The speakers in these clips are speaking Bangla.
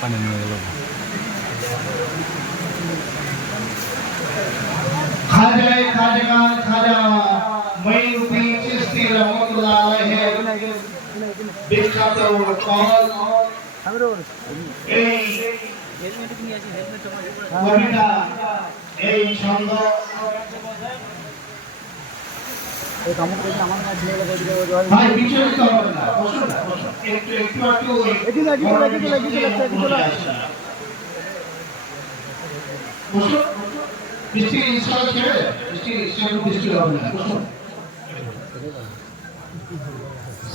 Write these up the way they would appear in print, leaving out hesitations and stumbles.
পানি নিয়ে গেল খাজা মঈনুদ্দিন চিশতি রহমাতুল্লাহ আলাইহি বিখ্যাত কল এই কবিতা এই ছন্দ ভাই বিচলিত হবে না, একটু বৃষ্টি ইনশাআল্লাহ ছেড়ে বৃষ্টি হবে না।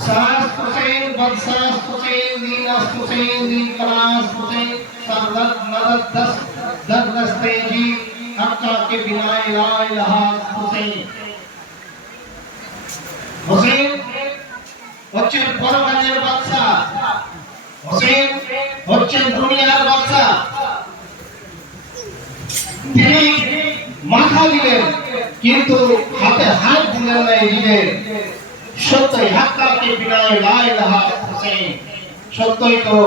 सास हुसैन बदसास हुसैन दीनास हुसैन दीन कलास हुसैन सरदत मदद दस दर दस्ते जी हक्का के बिना ला इलाहा हुसैन हुसैन হচ্ছেন পরকালের বাদশা, হোসেন হচ্ছেন দুনিয়ার বাদশা। তিনি মাথা দিলেন কিন্তু হাতে হাত দিলেন না। এই দিলেন সত্যই হাক্কা কে বিনা লা ইলাহা হুসেন, সত্যই তো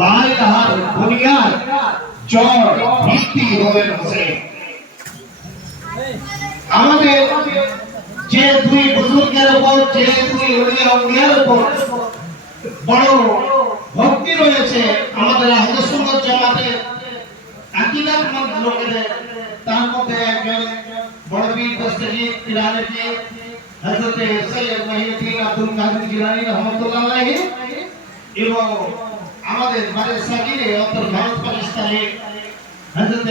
লা ইলাহার বুনিয়াদ জড় ভিত্তি হলেন হোসেন। আমাদের যে দুই বুজুর্গের উপর, যে দুই ওলিয়ার উপর বড় ভক্তি রয়েছে আমাদের আহলে সুন্নাত জামাতের আকীদার লোকেদের, তার মধ্যে একজন বড় বীর দস্তগীর ইরানের হযরত সৈয়দ মহিউদ্দিন আব্দুল কাদের জিলানী রহমাতুল্লাহ আলাইহি এবং আমাদের বারে সাকিরে অন্তর ভারত পাকিস্তানে হযরত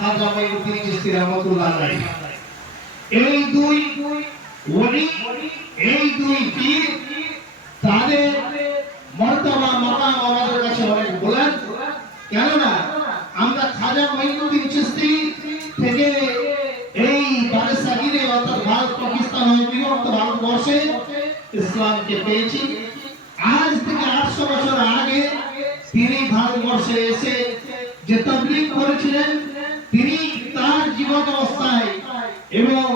খাজা মঈনুদ্দিন চিশতি রহমাতুল্লাহ আলাইহি। এই দুই ওলি, এই দুই পীর, তাদের মর্তবা মাকাম আমাদের কাছে অনেক বুলন্দ। কেননা আমরা খাজা মঈনুদ্দিন চিশতি থেকে এই বারে সাকিরে অর্থাৎ ভারত পাকিস্তান বিভক্ত ভারতবর্ষে ইসলামকে পেয়েছি। আজ থেকে 800 বছর আগে তিনি ভারতবর্ষে এসে যে তাবলীগ করেছিলেন, তিনি তার জীবন অবস্থায় এবং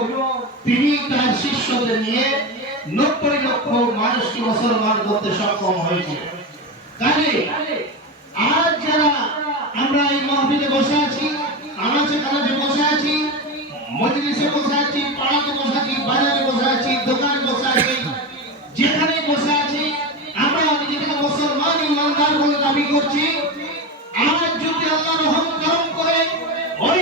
তিনি তার শিষ্যদের নিয়ে 90 লক্ষ মানুষকে মুসলমান করতে সক্ষম হয়েছিল। কাজে আজ যারা আমরা এই মাহফিলে বসে আছি, আনাচে কানাচে বসে আছি, মজলিসে বসে আছি, পাড়াতে বসে আছি, বাজারে বসে আছি, দোকানে বসে আছি, যেখানে বসে আছি, আমরা নিজেকে মুসলমান ইমানদার বলে দাবি করছি। আজ যদি আল্লাহ রহম করম করে ওই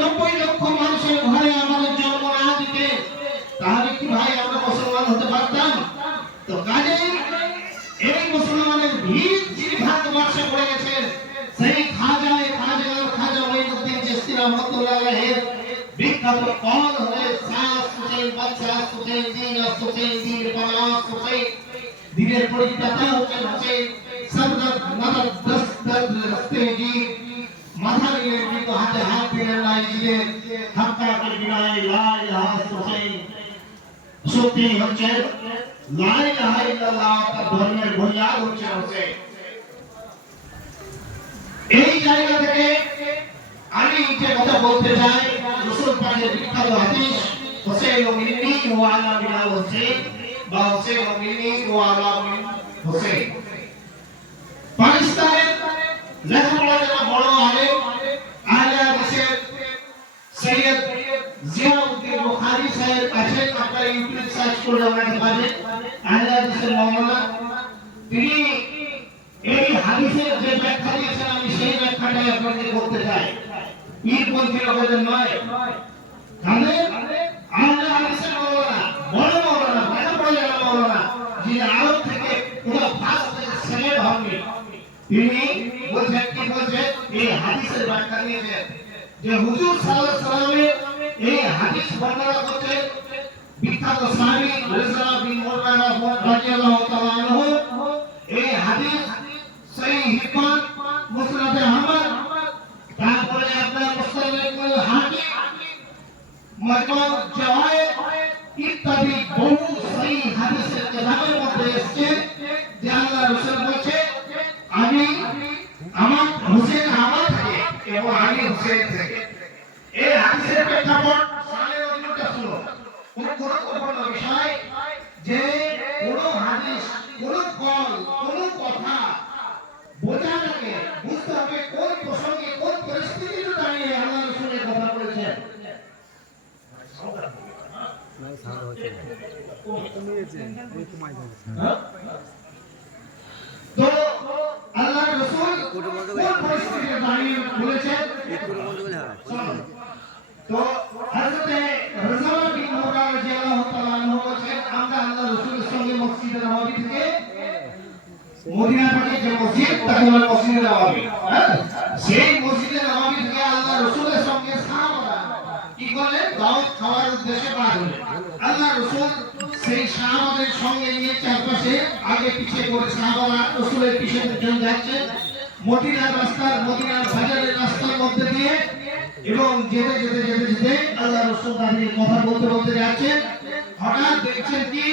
90 লক্ষ মানুষের ঘরে আমাদের জন্ম না দিতে, তাহলে কি ভাই আমরা মুসলমান হতে পারতাম? তো কাজেই এই মুসলমানের ভিড় যিনি ভারতবর্ষে পড়ে গেছেন, সেই খাজা মঈনুদ্দিন চিশতি রহমাতুল্লাহ আলাইহির বিখ্যাত কল হলে সাস হুসেন বদসাস হুসেন দীনাস হুসেন দীন কলাস হুসেন। দিনের পরিত্রাতা হচ্ছেন হোসেন, সরদত মদদ দস দর দস্তে জি, মাথা নিয়ে কিন্তু হাতে হাত দিলেন না। এই দিনের হাক্কা কে বিনা লা ইলাহা হুসেন, সত্যি হচ্ছে লা ইলাহা ইল্লাল্লাহ, তার ধর্মের বুনিয়াদ হচ্ছে হোসেন। এই জায়গা থেকে আমি যে কথা বলতে চাই, রাসূল পাকের বিখ্যাত হাদিস হোসেন মিন্নি ওয়া আলা বিলাল হোসেন বা হোসেন মিন্নি ওয়া আলা হোসেন। পাকিস্তানের লেখাপড়া যারা বড় আলেম, আহলে হাদিসের সৈয়দ জিয়াউদ্দিন বুখারী সাহেব আছেন, আপনারা ইউটিউব সার্চ করে ওনাকে পাবেন, আহলে হাদিসের মাওলানা। তিনি এই হাদিসের যে ব্যাখ্যা দিয়েছেন, আমি সেই ব্যাখ্যাটাই আপনাদের বলতে চাই। পীরপন্থী লোকেদের নয়, তাদের আহলে হাদিসের মাওলানা, বড় মাওলানা, লেখাপড়া জানা মাওলানা, যিনি আরব থেকে পুরো ফার্স্ট থেকে সেকেন্ড হননি, তিনি বলছেন, কি বলছেন, এই হাদিসের ব্যাখ্যা দিয়েছেন যে হুজুর সাল্লাল্লাহু আলাইহি ওয়াসাল্লামের এই হাদিস বর্ণনা করছেন বিখ্যাত সাহাবী রিজওয়ান বিন মুররা রাদিয়াল্লাহু তাআলা আনহু। এই হাদিস সহিহ হিব্বান, মুসনাদে আহমদ, তারপরে আপনার মুসনাদে হাকিম, মাজমু জাওয়ায়েদ ইত্যাদি বহু সহিহ হাদিসের কিতাবের মধ্যে এসেছে যে আল্লাহ রাসূল বলেছে, আমি আমার হোসেন আমার থেকে এবং আমি হোসেন থেকে। এই হাদিসের প্রেক্ষাপট সামনে অধিকটা শুনো। কোন গুরুত্বপূর্ণ বিষয় যে কোন হাদিস, কোন কল, কোন কথা তো আল্লাহ রাসূল কোন পরিস্থিতিতে দাঁড়িয়ে বলেছেন তো হযরত রাজা বিন মুরা রাদিয়াল্লাহু তাআলা আনহু বলেন আমরা আল্লাহ রাসূলের সঙ্গে মসজিদে নববী থেকে মদিনা পাকে যে মসজিদ তাকে বলে মসজিদে নববী সেই মসজিদে নববী থেকে আল্লাহ রাসূলের সঙ্গে সাহাবারা কি করলেন দাওয়াত খাওয়ার উদ্দেশ্যে বার হলেন আল্লাহ রাসূল সেই সাহাবাদের সঙ্গে নিয়ে চারপাশে আগে পিছে করে সাহাবারা রাসূলের পিছনে চলে যাচ্ছেন মদিনার রাস্তার মদিনার বাজারের রাস্তার মধ্যে দিয়ে এবং যেতে যেতে যেতে যেতে আল্লাহ রাসূল দাঁড়িয়ে কথা বলতে বলতে যাচ্ছেন হঠাৎ দেখছেন কি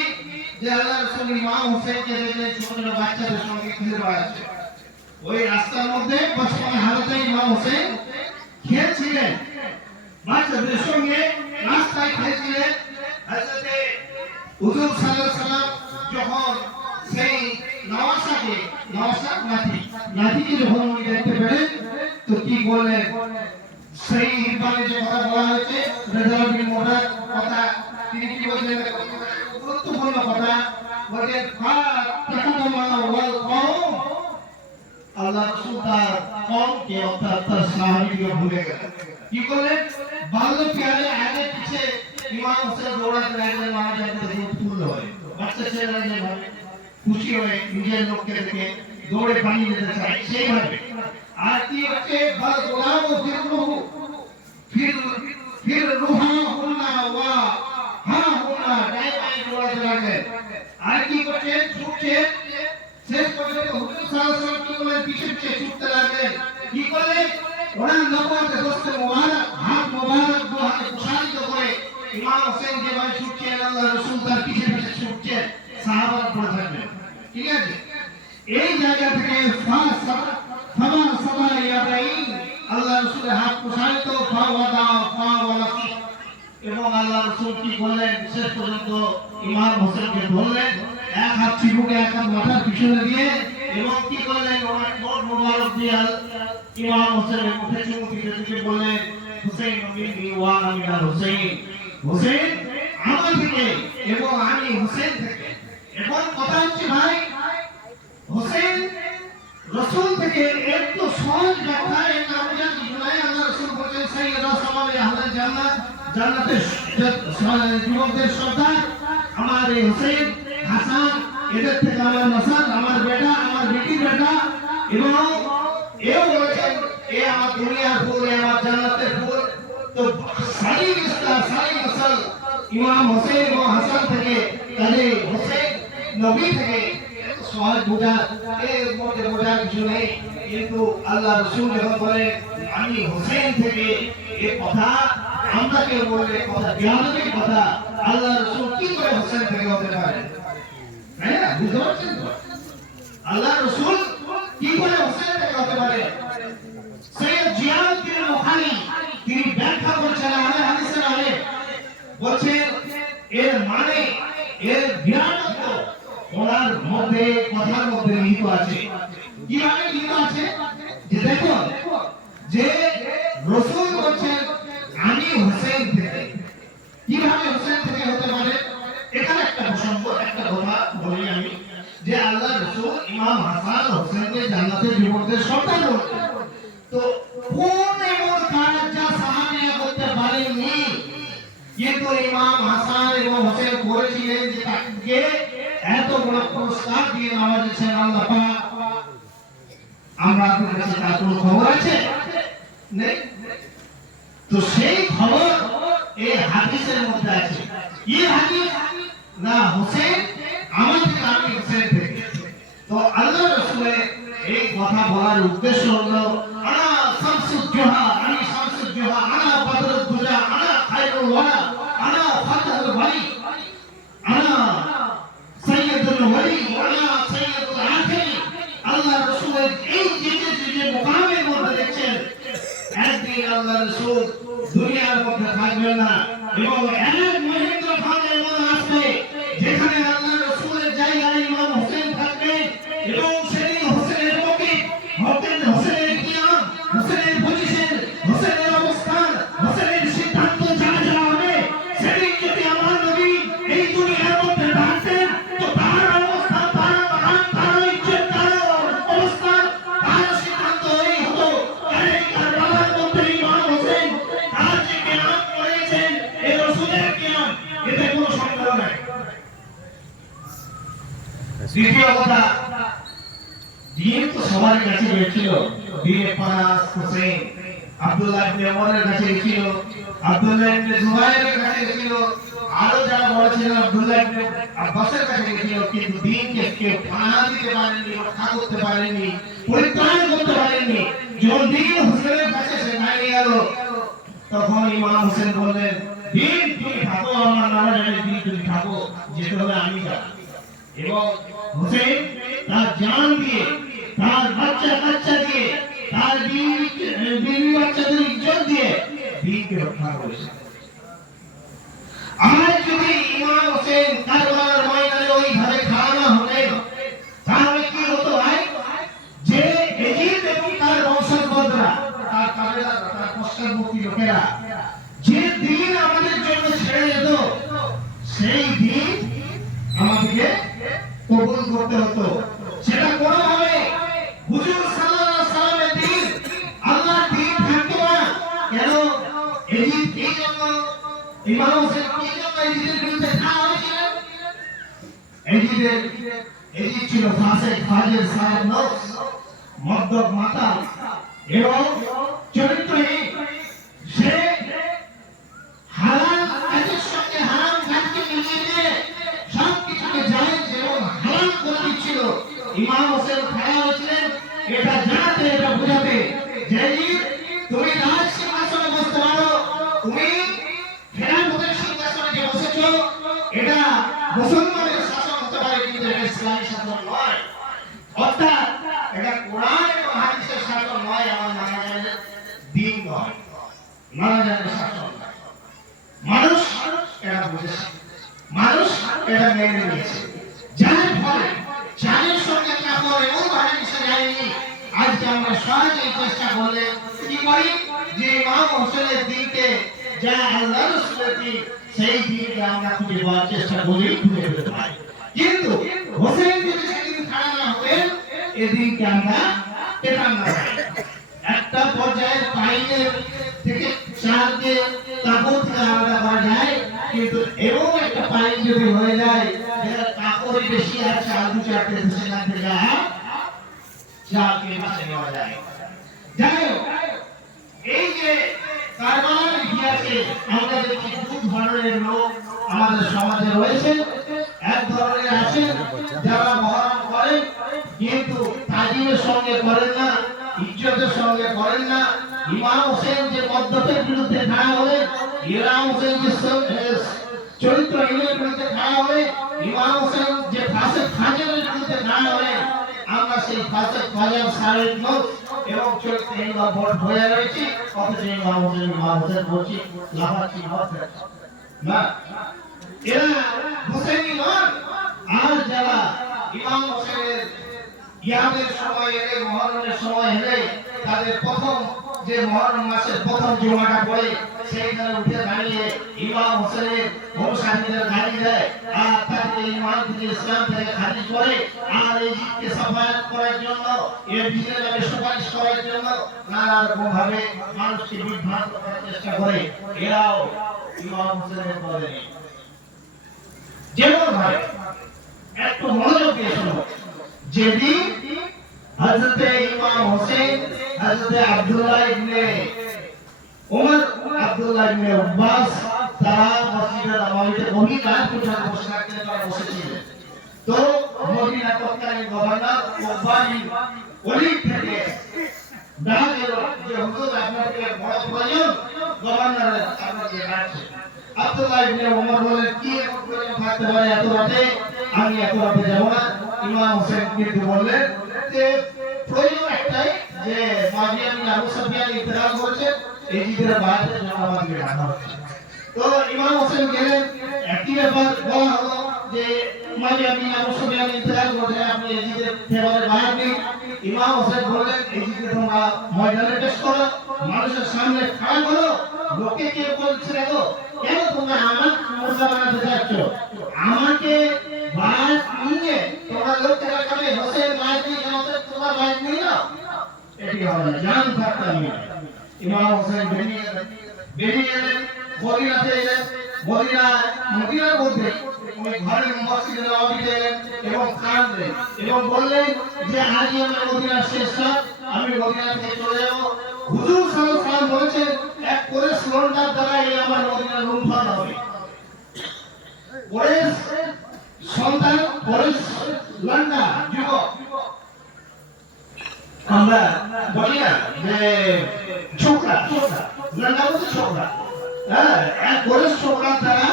যে আল্লাহ রাসূল ইমাম হোসেনকে দেখলেন ছোট ছোট বাচ্চাদের সঙ্গে খেলে বেড়াচ্ছে ওই রাস্তার মধ্যে বসবাস হালতে ইমাম হোসেন খেলছিলেন বাচ্চাদের সঙ্গে রাস্তায় খেলছিলেন হযরত হুজুর সাল্লাল্লাহু আলাইহি সাল্লাম যখন সেই নাতিকে যখন উনি দেখতে পেলেন তো কি বললেন সেই ইরফানে যে কথা বলা হয়েছে রাজা বিন মুরাদ কথা তিনি কি বললেন গুরুত্বপূর্ণ কথা বলেন ফাতাকামা ওয়াল কওম আল্লাহ রাসূল তার কওমকে অর্থাৎ তার সাহাবীকে ভুলে গেলেন কি করলেন বাল্য প্যারে আগে পিছে ইমাম হোসেন দৌড়াতে লাগলেন নামাজ পড়তে উৎফুল্ল হয়ে বাচ্চা ছেলেরা যেভাবে খুশি হয়ে নিজের লোককে দেখে দৌড়ে পালিয়ে যেতে চায় সেইভাবে আর কি হচ্ছে বল গোলাম ফির রুহা হুনা ওয়া হা হুনা ডাইমাই দৌড়াতে লাগলেন আর কি করছে ছুটছে শেষ পর্যন্ত হুজুর সাল্লাল্লাহু আলাইহি ওয়াসাল্লাম কি করলেন পিছে পিছে ছুটতে লাগলেন কি করলেন ওরা নবুয়তের দোস্ত মুবারক হাত মুবারক দু হাতে প্রসারিত করে ইমাম হোসেন যে ভাই ছুটছেন আল্লাহ রাসূল তার পিছে পিছে ছুটছেন সাহাবারা পড়ে থাকবেন ঠিক আছে এই জায়গা থেকে ফামা সাবা ইয়াদাইন আল্লাহ রাসূলের হাত প্রসারিত ফাওয়াদা ফাওয়ালা এবং আল্লাহ রাসূল কি করলেন শেষ পর্যন্ত ইমাম হোসেনকে ধরলেন এক হাত চিবুকে এক হাত মাথার পিছনে দিয়ে এবং কি করলেন ওনার ঠোঁট মোবারক দিয়ে ইমাম হোসেনের মুখে চুমু দিতে বললেন হুসাইন মিনি ওয়া আমিনা হুসাইন হুসাইন আমার থেকে এবং আমি হুসাইন থেকে এখন কথা হচ্ছে ভাই হুসাইন রাসূল থেকে এত সহজ ব্যাখ্যা এর নাম জানি নাই আল্লাহ রাসূল বলেন সাইয়্যিদা সামাবে আহলে জান্নাত জান্নাতের যুবকদের সর্দার আমার এই হুসাইন হাসান এদের থেকে আমার নাসাব আমার বেটা আমার বেটির বেটা এবং এও বলেছেন এ আমার দুনিয়ার ফুল এ আমার জান্নাতের ফুল তো সারি মিসাল ইমাম হোসেন এবং হাসান থেকে কাজে হোসেন নবী থেকে সহজ বোঝা এর মধ্যে বোঝার কিছু নেই কিন্তু আল্লাহ রাসূল যখন বলেন আমি হোসেন থেকে এই কথা আমরা কেউ বললে কথা জ্ঞানের কথা আল্লাহ রাসূল কি করে হোসেন থেকে হতে পারে হ্যাঁ বুঝতে পারছেন তো আল্লাহ রাসূল কি করে হোসেন থেকে হতে পারে সৈয়দ জিয়াউদ্দিন মুখানি তিনি ব্যাখ্যা করছেন আলে হাদিসের আলে বলছেন এর মানে এর বিরাটত্ব ওনার মধ্যে কথার মধ্যে নিহিত আছে কিভাবে নিহিত আছে যে দেখো যে রাসূল বলছেন আমি হোসেন থেকে কিভাবে হোসেন থেকে হতে পারে এখানে একটা প্রসঙ্গ একটা কথা বলি আমি যে আল্লাহ রাসূল ইমাম হাসান হোসেনকে জান্নাতের যুবকদের সন্তান বলছেন তো কোন এমন কাজ যা সাহাবীরা করতে পারেননি কিন্তু ইমাম হাসান এবং হোসেন করেছিলেন যে তাকে এত বড় পুরস্কার দিয়ে নওয়াজেছেন আল্লাহ পাক আমরা আপনাদের কাছে তার কোনো খবর আছে নেই তো সেই খবর এই হাদিসের মধ্যে আছে কি হাদিস না হোসেন আমাদের আমি হোসেন থেকে তো আল্লাহ রাসূলের এই কথা বলার উদ্দেশ্য হলো আনা শামসুদ জোহা আমি শামসুদ জোহা আনা বদরুদ দুজা আনা খায়রুল ওয়ালা আনা ফাতহুল ওয়ালি আনা সাইয়্যিদুল ওয়ালি আনা সাইয়্যিদুল আখির আল্লাহ রাসূলের এই যে মুকামের মধ্যে দেখছেন একদিন আল্লাহ রাসূল দুনিয়ার মধ্যে থাকবেন না এবং এক মহেন্দ্র খানের মধ্যে আসবে যেখানে আল্লাহ রাসূলের জায়গায় ইমাম হোসেন থাকবে এবং সেদিন হোসেনের মকিম হোসেনের কিয়াম হোসেনের পজিশন হোসেনের অবস্থান হোসেনের সিদ্ধান্ত যা যা হবে সেদিন যদি আমার নবী এই দুনিয়ার মধ্যে থাকতেন তো দিন তো সবার কাছে গিয়েছিল, দিনে পানাস হোসেন আব্দুল্লাহ ইবনে ওমরের কাছে গিয়েছিল, আব্দুল্লাহ ইবনে জুবাইরের কাছে গিয়েছিল, আরো যারা বড় ছিলেন আব্দুল্লাহ ইবনে আব্বাসের কাছে গিয়েছিল, কিন্তু দিনকে কেউ পানা দিতে পারেনি, রক্ষা করতে পারেনি, পরিত্রাণ করতে পারেনি। যখন দিন হোসেনের কাছে সে দাঁড়িয়ে গেল, তখন ইমাম হোসেন বললেন, দিন তুমি থাকো, আমার নানা জানে দিন তুমি থাকো, যেতে হবে আমি যাব। এবং হোসেন তার জান দিয়ে, তার বাচ্চা কাচ্চা দিয়ে, তার বিবি বাচ্চাদের ইজ্জত দিয়ে দিনকে রক্ষা করেছে। আজ যদি ইমাম হোসেন কারবালার ময়দানে ওইভাবে খাওয়ানো হতেন, তাহলে কি হতো ভাই? যে এজিদ এবং তার বংশধররা, তার কাবেলা, তার পশ্চাৎবর্তী লোকেরা যে দিন আমাদের জন্য ছেড়ে যেত, সেই দিন আমাদেরকে কবুল করতে হতো। সেটা কোনোভাবে হুজুর সাল্লাল্লাহু আলাইহি সাল্লামের দিন, আল্লাহর দিন থাকতো না। কেন? এজিদ এই জন্য, ইমাম হোসেন এই জন্য এজিদের বিরুদ্ধে খাওয়া হয়েছিল। এজিদ ছিল ফাসিক, ফাজির, সাহেব নফস, মদ্যপ মাতাল এবং চরিত্রহীন। সে হালাল কাজের সঙ্গে হারাম কাজকে মিলিয়ে দিয়ে সবকিছুকে জায়েজ এবং হারাম করে দিচ্ছিল। ইমাম হোসেন খাড়া হয়েছিলেন এটা জানাতে, এটা বোঝাতে যে তুমি রাজ সিংহাসনে বসতে পারো, তুমি খেলাফতের সিংহাসনে যে বসেছো, এটা মুসলমানের শাসন হতে পারে, কিন্তু এটা ইসলামী শাসন নয়। অর্থাৎ এটা কোরআন এবং হাদিসের শাসন নয়, আমার নানা জানের দিন নয়, নানা জানের শাসন। মানুষ এটা বুঝেছে, মানুষ এটা মেনে নিয়েছে, যার ফলে যাদের সঙ্গে কাপড় এমন ভাবে মিশে যায়নি। আজকে আমরা সহজেই চেষ্টা করলে কি করি, যে ইমাম হোসেনের দিনকে যা আল্লাহ রাসূলের দিন, সেই দিনকে আমরা খুঁজে পাওয়ার চেষ্টা করি, খুঁজে পেতে পারি। কিন্তু হোসেন যদি সেদিন খাড়া না হতেন, এদিনকে আমরা পেতাম না। একটা পর্যায়ের পাইনের থেকে চার দিয়ে কাপড় থেকে আলাদা করা যায়, কিন্তু এমন একটা পাইন যদি হয়ে যায় যেটা কাপড় বেশি আর চাল দু চারটে সেখান থেকে চালকে বেছে নেওয়া যায়। যাই হোক, এই যে কারবালার ইতিহাসে আমরা দেখি দু ধরনের লোক আমাদের সমাজে রয়েছে। এক ধরনের আছেন যারা মহরম করেন, কিন্তু তাজিমের সঙ্গে করেন না, ইজ্জতের সঙ্গে করেন না। ইমাম হোসেন যে মদ্যপের বিরুদ্ধে খাড়া হলেন, ইমাম হোসেন যে চরিত্রহীনের বিরুদ্ধে খাড়া হলেন, ইমাম হোসেন যে ফাসিক ফাজিরের বিরুদ্ধে খাড়া হলেন, আমরা সেই ফাসিক ফাজির শারীরিক নফস এবং চরিত্রহীন ভোট হয়ে রয়েছি, অথচ ইমাম হোসেন বলছি লাফাচ্ছি না। এরা হোসেনি নন। আর যারা ইমাম হোসেনের ইয়াদের সময় এলে, মহরমের সময় এলে, তাদের প্রথম যে মহরম মাসের প্রথম জুমাটা পড়ে, সেইখানে উঠে দাঁড়িয়ে ইমাম হোসেনের বংশাধীদের গালি দেয়, আর তাকে ইমান থেকে, ইসলাম থেকে খারিজ করে, আর এই জিদকে সাফায়াত করার জন্য, এর জিদের নামে সুপারিশ করার জন্য নানা রকম ভাবে মানুষকে বিভ্রান্ত করার চেষ্টা করে। এরাও ইমাম হোসেনের পদে নেই। যেমন ভাই একটু মনোযোগ দিয়ে শোনো, যেদিন হযরতে ইমাম হোসেন, হযরতে আব্দুল্লাহ ইবনে ওমর, আব্দুল্লাহ ইবনে আব্বাস তারা মসজিদে নববীতে গভীর রাত পর্যন্ত বসে থাকতেন, তারা বসেছিলেন। তো মদিনা তৎকালীন গভর্নর ওলিদ থেকে ডাক এলো যে হুজুর আপনাকে বড় প্রয়োজন, গভর্নর আপনাকে ডাকছে। আব্দুল্লাহ ইবনে ওমর বলেন, কি এমন প্রয়োজন থাকতে পারে এত রাতে? আমি এত রাতে যাব না। ইমাম হোসেন কিন্তু বললেন যে প্রয়োজন একটাই, যে মাজিয়ানি আবু সুফিয়ান ইন্তেকাল করেছে, এজিদের বাইরে জন্য আমাদেরকে ডাকা হচ্ছে। তো ইমাম হোসেন গেলেন, একই ব্যাপার বলা হলো যে মাজিয়ানি আবু সুফিয়ান ইন্তেকাল করেছে, আপনি এজিদের ফেভারে বাইরে দিন। ইমাম হোসেন বললেন, এজিদকে তোমরা ময়দানে পেশ করো, মানুষের সামনে খাড়া করো, লোকে কে বলছে দেখো, কেন তোমরা আমার মুর্দা বানাতে চাচ্ছ? আমাকে বাদ নিয়ে তোমরা লোকেরা কবে হোসেন বাদ নিয়ে হোসেন তোমার বাদ নিয়ে নাও, এটি হবে না, জান থাকতে আমি। ইমাম হোসেন বেরিয়ে এলেন, মদিনাতে এলেন। মদিনার মধ্যে ওই ঘরের মসজিদে নববীতে এলেন এবং কাঁদলেন এবং বললেন যে আজই আমার মদিনার শেষ রাত, আমি মদিনা থেকে চলে যাব। হুজুর সাল্লাল্লাহু আলাইহি ওয়াসাল্লাম বলেছেন এক কোরেশ লন্ডার দ্বারা এই আমার মদিনার লুণ্ঠন হবে। কোরেশ সন্তান, কোরেশ লন্ডা যুবক, আমরা বলি না যে ছোকরা, লন্ডা বলতে ছোকরা, হ্যাঁ, এক কোরেশ ছোকরার দ্বারা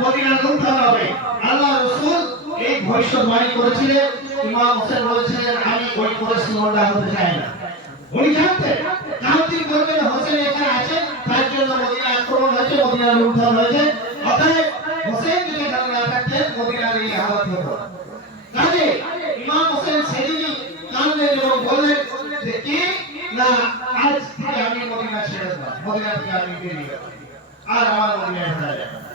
মদিনা লুণ্ঠন হবে। আল্লাহ রাসূল এই ভবিষ্যৎবাণী করেছিলেন। ইমাম হোসেন বলেছিলেন আমি ওই কোরেশ লন্ডা হতে চাই না। উনি জানতেন কাউকে বলবেন হোসেন এখানে আছে, তার জন্য মদিনা আক্রমণ হয়েছে, মদিনা লুণ্ঠন হয়েছে, অতএব হোসেন যদি এখানে না থাকতেন মদিনার এই হালত হতো। কাজে ইমাম হোসেন সেদিনই কাঁদলেন এবং বললেন যে কি না আজ থেকে আমি মদিনা ছেড়ে দিলাম, মদিনা থেকে আমি বেরিয়ে গেলাম, আর আমার মদিনায় থাকা যাবে না।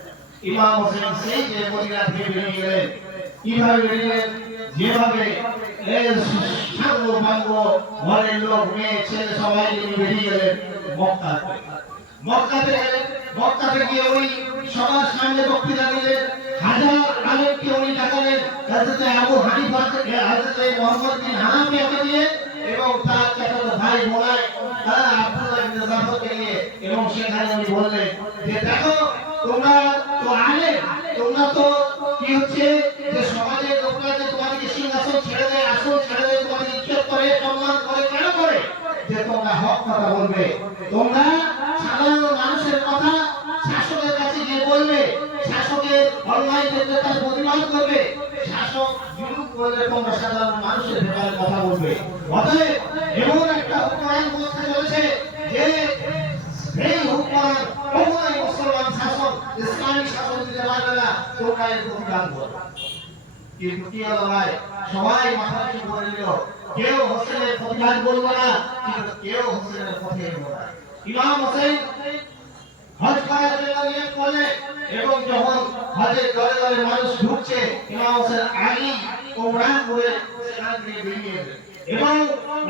ইমাম হোসেন সেই যে মদিনা থেকে বেরিয়ে গেলেন, কিভাবে বেরিয়ে যেভাবে সাঙ্গ ভাঙ্গ ঘরের লোক মেয়ে ছেলে সবাই বেরিয়ে গেলেন মক্কাতে গিয়ে ওই সবার সামনে বক্তৃতা দিলেন। হাজার আলেমকে উনি ডাকালেন, হযরত আবু হানিফা থেকে হযরত মুহাম্মদ বিন হানাফিয়াকে দিয়ে এবং তার চাচাতো ভাই মোলাই আব্দুল্লাহ ইবনে জাফরকে নিয়ে, এবং সেখানে উনি বললেন যে দেখো তোমরা তো আলেম, তোমরা তো কি হচ্ছে যে সমাজের লোকরা যে তোমাদেরকে সিংহাসন ছেড়ে দেয়, আসন ছেড়ে দেয়, তোমাদের ইজ্জত করে সম্মান করে কেন করে? যে তোমরা হক কথা বলবে, তোমরা সাধারণ মানুষের কথা শাসকের কাছে গিয়ে বলবে, শাসকের অন্যায় ক্ষেত্রে তার প্রতিবাদ করবে, শাসক জুলুম করলে তোমরা সাধারণ মানুষের ব্যাপারে কথা বলবে। অতএব এমন একটা হুকুমান বলতে চলেছে যে এই হুকুমান কখনোই মুসলমান শাসক ইসলামী শাসন দিতে পারবে না, তোমরা এর প্রতিবাদ করবে। কিন্তু কি হলো ভাই, সবাই মাথা নিচু করে নিল, কেউ হোসেনের প্রতিবাদ বলবো না, কিন্তু কেউ হোসেনের পথে এগোবো না। ইমাম হোসেন হজ করার জন্য নিয়ত করলেন এবং যখন হজের দলে দলে মানুষ ঢুকছে, ইমাম হোসেন আগেই ওমরা করে সেখান থেকে বেরিয়ে এলেন এবং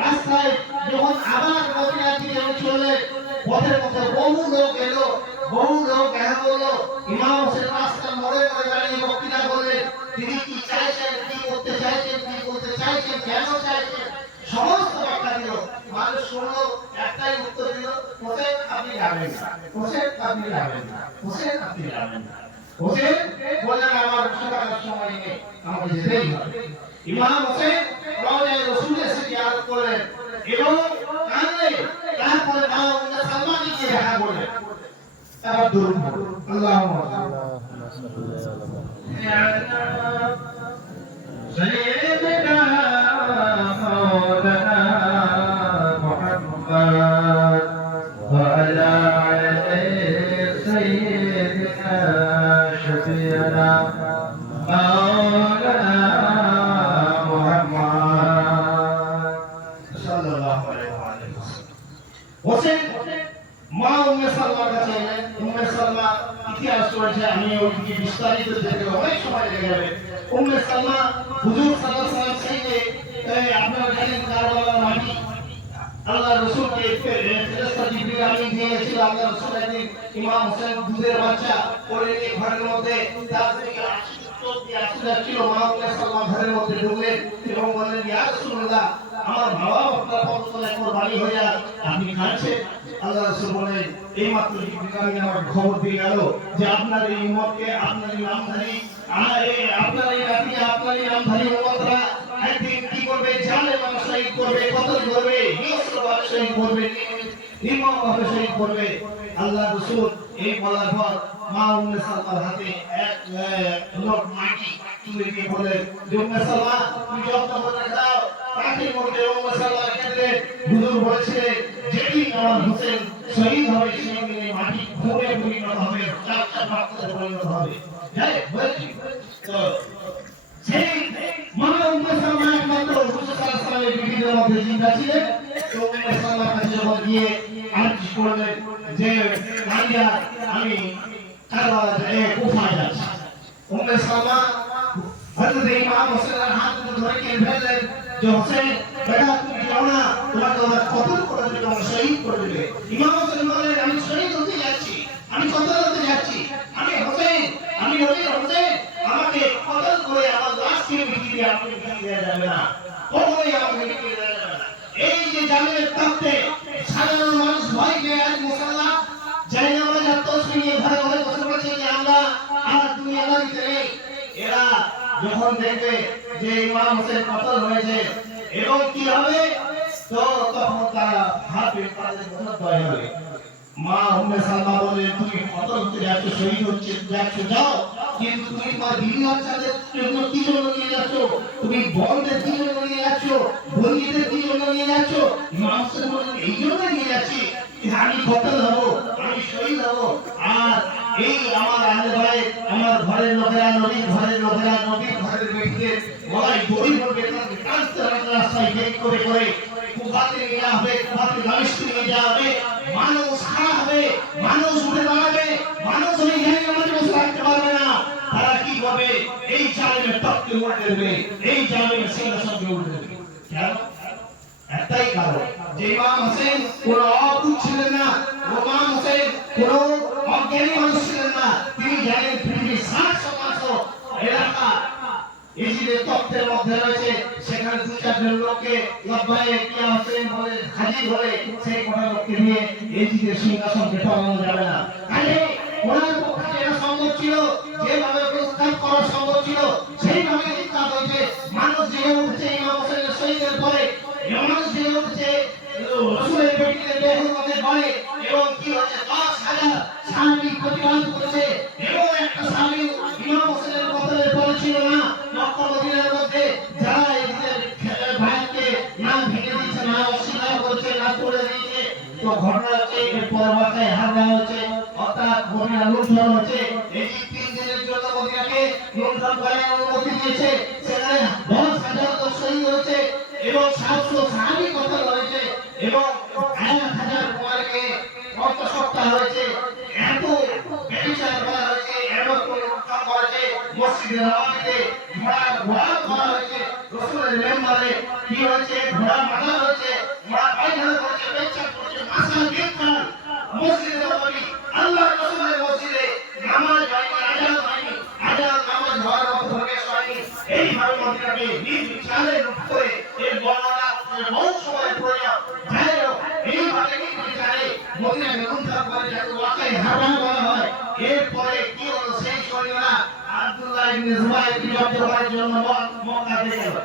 রাস্তায় যখন আবার মদিনা থেকে চললেন, পথের মধ্যে বহু লোক এলো, বহু লোক দেখা করলো। ইমাম হোসেন রাস্তার মোড়ে মোড়ে দাঁড়িয়ে বক্তৃতা করলেন, তিনি কি চাইছেন, কি করতে চাইছেন, কি করতে চাইছেন, কেন চাইছেন, সমস্ত ব্যাখ্যা দিল। মানুষ শুনলো, একটাই উত্তর দিল, হোসেন আপনি যাবেন না, হোসেন আপনি যাবেন না, হোসেন আপনি যাবেন না। হোসেন বললেন আমার বসে সময় নেই, আমাকে যেতেই হবে। ইমাম হোসেন রওজায়ে রাসূলের সাথে জিয়ারত করলেন এবং কাঁদলেন। তারপরে মা উম্মে সালমাকে গিয়ে দেখা করলেন। তারপর দরুদ পড়লেন, আল্লাহুম্মা সাল্লি আলা সাইয়্যিদিনা মাওলানা মুহাম্মদ ওয়া আলা আলি সাইয়্যিদিনা শাফি'না মাওলানা হোসেন মা উম্মে সালমার কাছে এলেন। উম্মে সালমা ইতিহাস করেছে, আমি ওইদিকে বিস্তারিত যেতে অনেক সময় লেগে যাবে। উম্মে সালমা হুজুর সাল্লাল্লাহু আলাইহি ওয়াসাল্লাম সেই যে আপনারা জানেন কারবালার মাটি আল্লাহ রাসূলকে ফেরেশতা জিবরিল আমিন দিয়েছিল। আল্লাহ রাসূল একদিন ইমাম হোসেন দুধের বাচ্চা করে নিয়ে ঘরের মধ্যে তার থেকে ছিল, মা উম্মে সালমা ঘরের মধ্যে ঢুকলেন এবং বললেন ইয়া রাসূলুল্লাহ আমার বাবা আপনার পথতলে কোরবানি হয়ে যাক, আপনি কাঁদছেন। আল্লাহ রাসূল বলেন এই মাত্র জিবরিল আমার খবর দিয়ে গেল যে আপনার এই উম্মতকে, আপনার এই নামধারী, আপনার এই জাতিকে, আপনার এই নামধারী উম্মতরা একদিন কি করবে, জানে মানুষ শহীদ করবে, কতল করবে, হিংস্রভাবে শহীদ করবে, নির্মমভাবে শহীদ করবে। আল্লাহ রাসূল এই বলার পর মা উম্মে সালমার হাতে এক লোক মাটি তুলে দিয়ে বলেন যে উম্মে সালমা তুমি যত্ন করে দাও। পাখির মধ্যে উম্মে সালমা কেঁদে হুজুর বলেছিলেন যেদিন আমার হোসেন শহীদ হবে সেই দিনে মাটি খুঁড়ে পরিণত হবে, চারটা পাত্রে পরিণত হবে। হ্যাঁ বলেছি তো সেই মা উম্মে সালমা একমাত্র হুজুর সাল্লাল্লাহু আলাইহি ওয়াসাল্লামের বিবিদের মধ্যে জিন্দা ছিলেন। তো উম্মে সালমার কাছে যখন গিয়ে আরজি করলেন যে মারিয়া আমি কারবালা কুফায় যাচ্ছি, উম্মে সালমা হযরত ইমাম হোসেনের হাত ধরে কে ফেললেন যে হোসেন বেটা তুমি যাও না, তোমাকে ওরা কতল করে দেবে, তোমাকে শহীদ করে দেবে। ইমাম হোসেন বললেন আমি শহীদ হতে যাচ্ছি, আমি কতল হতে যাচ্ছি, আমি হোসেন, আমি নবীর হোসেন, আমাকে থেকে আপনাকে দেওয়া যাবে না, কখনোই আমাকে দেওয়া যাবে না। এই যে জামিনের তত্ত্বে সাধারণ মানুষ ভয় পেয়ে আজ মুসলমান যাই না আমরা তসবিহ নিয়ে ঘরে ঘরে বসে পড়েছে যে আমরা আর দুনিয়া দিতে নেই। এরা যখন দেখবে যে ইমাম হোসেন কতল হয়েছে এবং কি হবে, তো তখন তারা ভাববে তাদের মনে দয়া হবে। মা উম্মে সালমা বলে তুমি কতল হতে যাচ্ছ, শহীদ হচ্ছে যাচ্ছ, যাও, কিন্তু তুমি তোমার বিবি বাচ্চাদের জন্য কি জন্য নিয়ে যাচ্ছ, তুমি বোনদের কি জন্য নিয়ে যাচ্ছ, বন্ধুদের কি জন্য নিয়ে যাচ্ছ? ইমাম হোসেন বলেন এই জন্য নিয়ে যাচ্ছি আমি কতল হব, আমি শহীদ হব। আর এই আমার আলে ভাই, আমার ঘরের লোকেরা, নবীর ঘরের লোকেরা, নবীর ঘরের ব্যক্তিদের গলায় দড়ি পড়বে, তাকে টানতে রাস্তায় বের করে করে কুফাতে নিয়ে যাবে, কুফাতে দামেস্কে নিয়ে যাবে, মানুষ খাড়া হবে, মানুষ উঠে দাঁড়াবে, মানুষ ওই জায়গায় আমাদের বসে রাখতে পারবে না। তারা কি করবে? এই জালিমের তত্ত্বে উল্টে দেবে, এই জালিমের সিংহাসনকে উল্টে দেবে। কেন? একটাই কারণ, যে ইমাম হোসেন কোন অবুঝ ছিলেন না, ইমাম হোসেন কোন অজ্ঞানী মানুষ ছিলেন না। তিনি জানেন পৃথিবীর 60% এলাকা ইজিদের তত্ত্বের মধ্যে রয়েছে, সেখানে দু চারজন লোককে লব্বায়ে ইয়া হোসেন বলে হাজির হলে সেই কটা লোককে নিয়ে ইজিদের সিংহাসনকে টলানো যাবে না। কাজে ওনার পক্ষে যেটা সম্ভব ছিল, যেভাবে প্রস্তাব করা সম্ভব ছিল, সেইভাবে কাজ হয়েছে। মানুষ জেগে উঠছে ইমাম হোসেনের শহীদের পরে, মানুষ জেগে উঠছে রসুলের বেটিদের বেহুমাদের পরে, এবং কি হচ্ছে 10,000 সাহাবী প্রতিবাদ করেছে, এবং একটা সাহাবী ইমাম হোসেনের কতলের পরে ছিল না। মক্কা মদিনার মধ্যে যারা এদের ভাইকে না ভেঙে দিয়েছে, না অস্বীকার করেছে, না তুলে দিয়েছে, তো ঘটনা হচ্ছে এর পরবর্তীতে হামলা হচ্ছে, অর্থাৎ মদিনা লুণ্ঠন হচ্ছে। এই 3 দিনের জন্য মদিনাকে লুণ্ঠন করার অনুমতি দিয়েছে, সেখানে 10,000 লোক শহীদ হয়েছে এবং 700 সাহাবী কতল হয়েছে এবং 1,000 কুমারকে রক্তশক্ত হয়েছে। এত বিচার করা হয়েছে, এত লুণ্ঠন করেছে, মসজিদে নববীতে ঘোড়া করা হয়েছে, রাসূলের মেম্বারে কি হয়েছে, ঘোড়া মারা হয়েছে, ঘোড়া পায়খানা করেছে, পেচ্ছাপ করেছে, মাসা গ্রেফতার। মসজিদে নববী আল্লাহর রাসূলের মসজিদে নামাজ হয়নি, আযান হয়নি, আযান নামাজ হওয়ার মতো প্রবেশ হয়নি। এইভাবে মদিনাকে নির্বিচারে লুট করে এই বর্ণনা বহু সময় প্রয়োজন। যাই হোক, এইভাবে নির্বিচারে মদিনাকে লুণ্ঠন করে যাকে ওয়াকায়ে হারাম বলা হয়। এরপরে কি হলো, সেই সৈন্যরা আব্দুল্লাহ ইবনে জুবাইরকে জব্দ করার জন্য মক্কাতে গেল।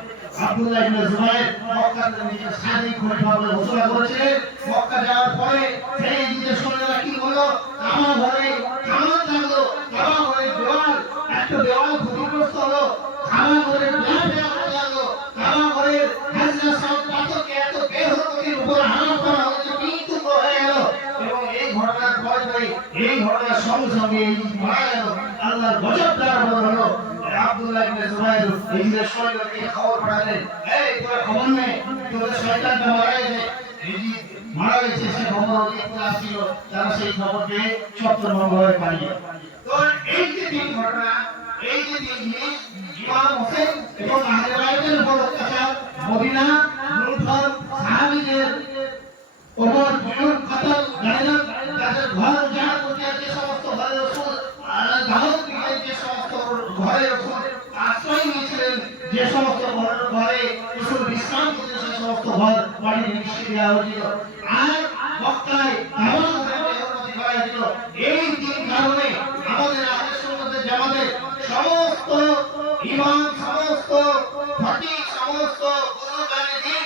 আব্দুল্লাহ ইবনে জুবাইর মক্কাতে নিজে শারীরিক ভাবে ঘোষণা করেছিলেন। মক্কা যাওয়ার পরে সেই যে সৈন্যরা কি হলো, কাবা ঘরে কামান লাগলো, কাবা ঘরের দেওয়াল, একটা দেওয়াল ক্ষতিগ্রস্ত হলো, কাবা ঘরের লাগলো, কাবা ঘরের হাজরা সব পাথরকে এত বের হতির উপর হামলা করা হয়েছে, কিন্তু হয়ে গেল। এবং এই ঘটনার পরে এই ঘটনার সঙ্গে সঙ্গে এই মারা গেল, আল্লাহর গজব দ্বারা হলো। আব্দুল্লাহ ইবনে জুবাইর এই যে সৈন্যকে খবর পাঠালেন, এই তোরা খবর নে, তোদের শয়তানটা মারা গেছে, এই যে মারা গেছে, সে খবর দেখতে আসছিল। তারা সেই খবর পেয়ে ছত্রভঙ্গ হয়ে পালিয়ে। তো এই যে 3 ঘটনা, এই যে 3 জিনিস, ইমাম হোসেন এবং আহলে বাইতের উপর অত্যাচার, মদিনা লুণ্ঠন, সাহাবীদের উপর জুলুম, কতল, গায়রত, তাদের ঘর উজাড় করতে যে সমস্ত ঘরে রাসূল দাওয়াত দিয়ে যে সমস্ত ঘরে রাসূল আশ্রয় নিয়েছিলেন, যে সমস্ত ঘরে রাসূল বিশ্রাম করতেন, সেই সমস্ত ঘর বাড়ি নিশ্চিত দেওয়া হয়েছিল। আর মক্কায় দাওয়াত অনুমতি করা হয়েছিল। এই 3 কারণে আমাদের আহলে সুন্নাত জামাতের সমস্ত ইমাম, সমস্ত ফকিহ, সমস্ত বুজুর্গানে দিন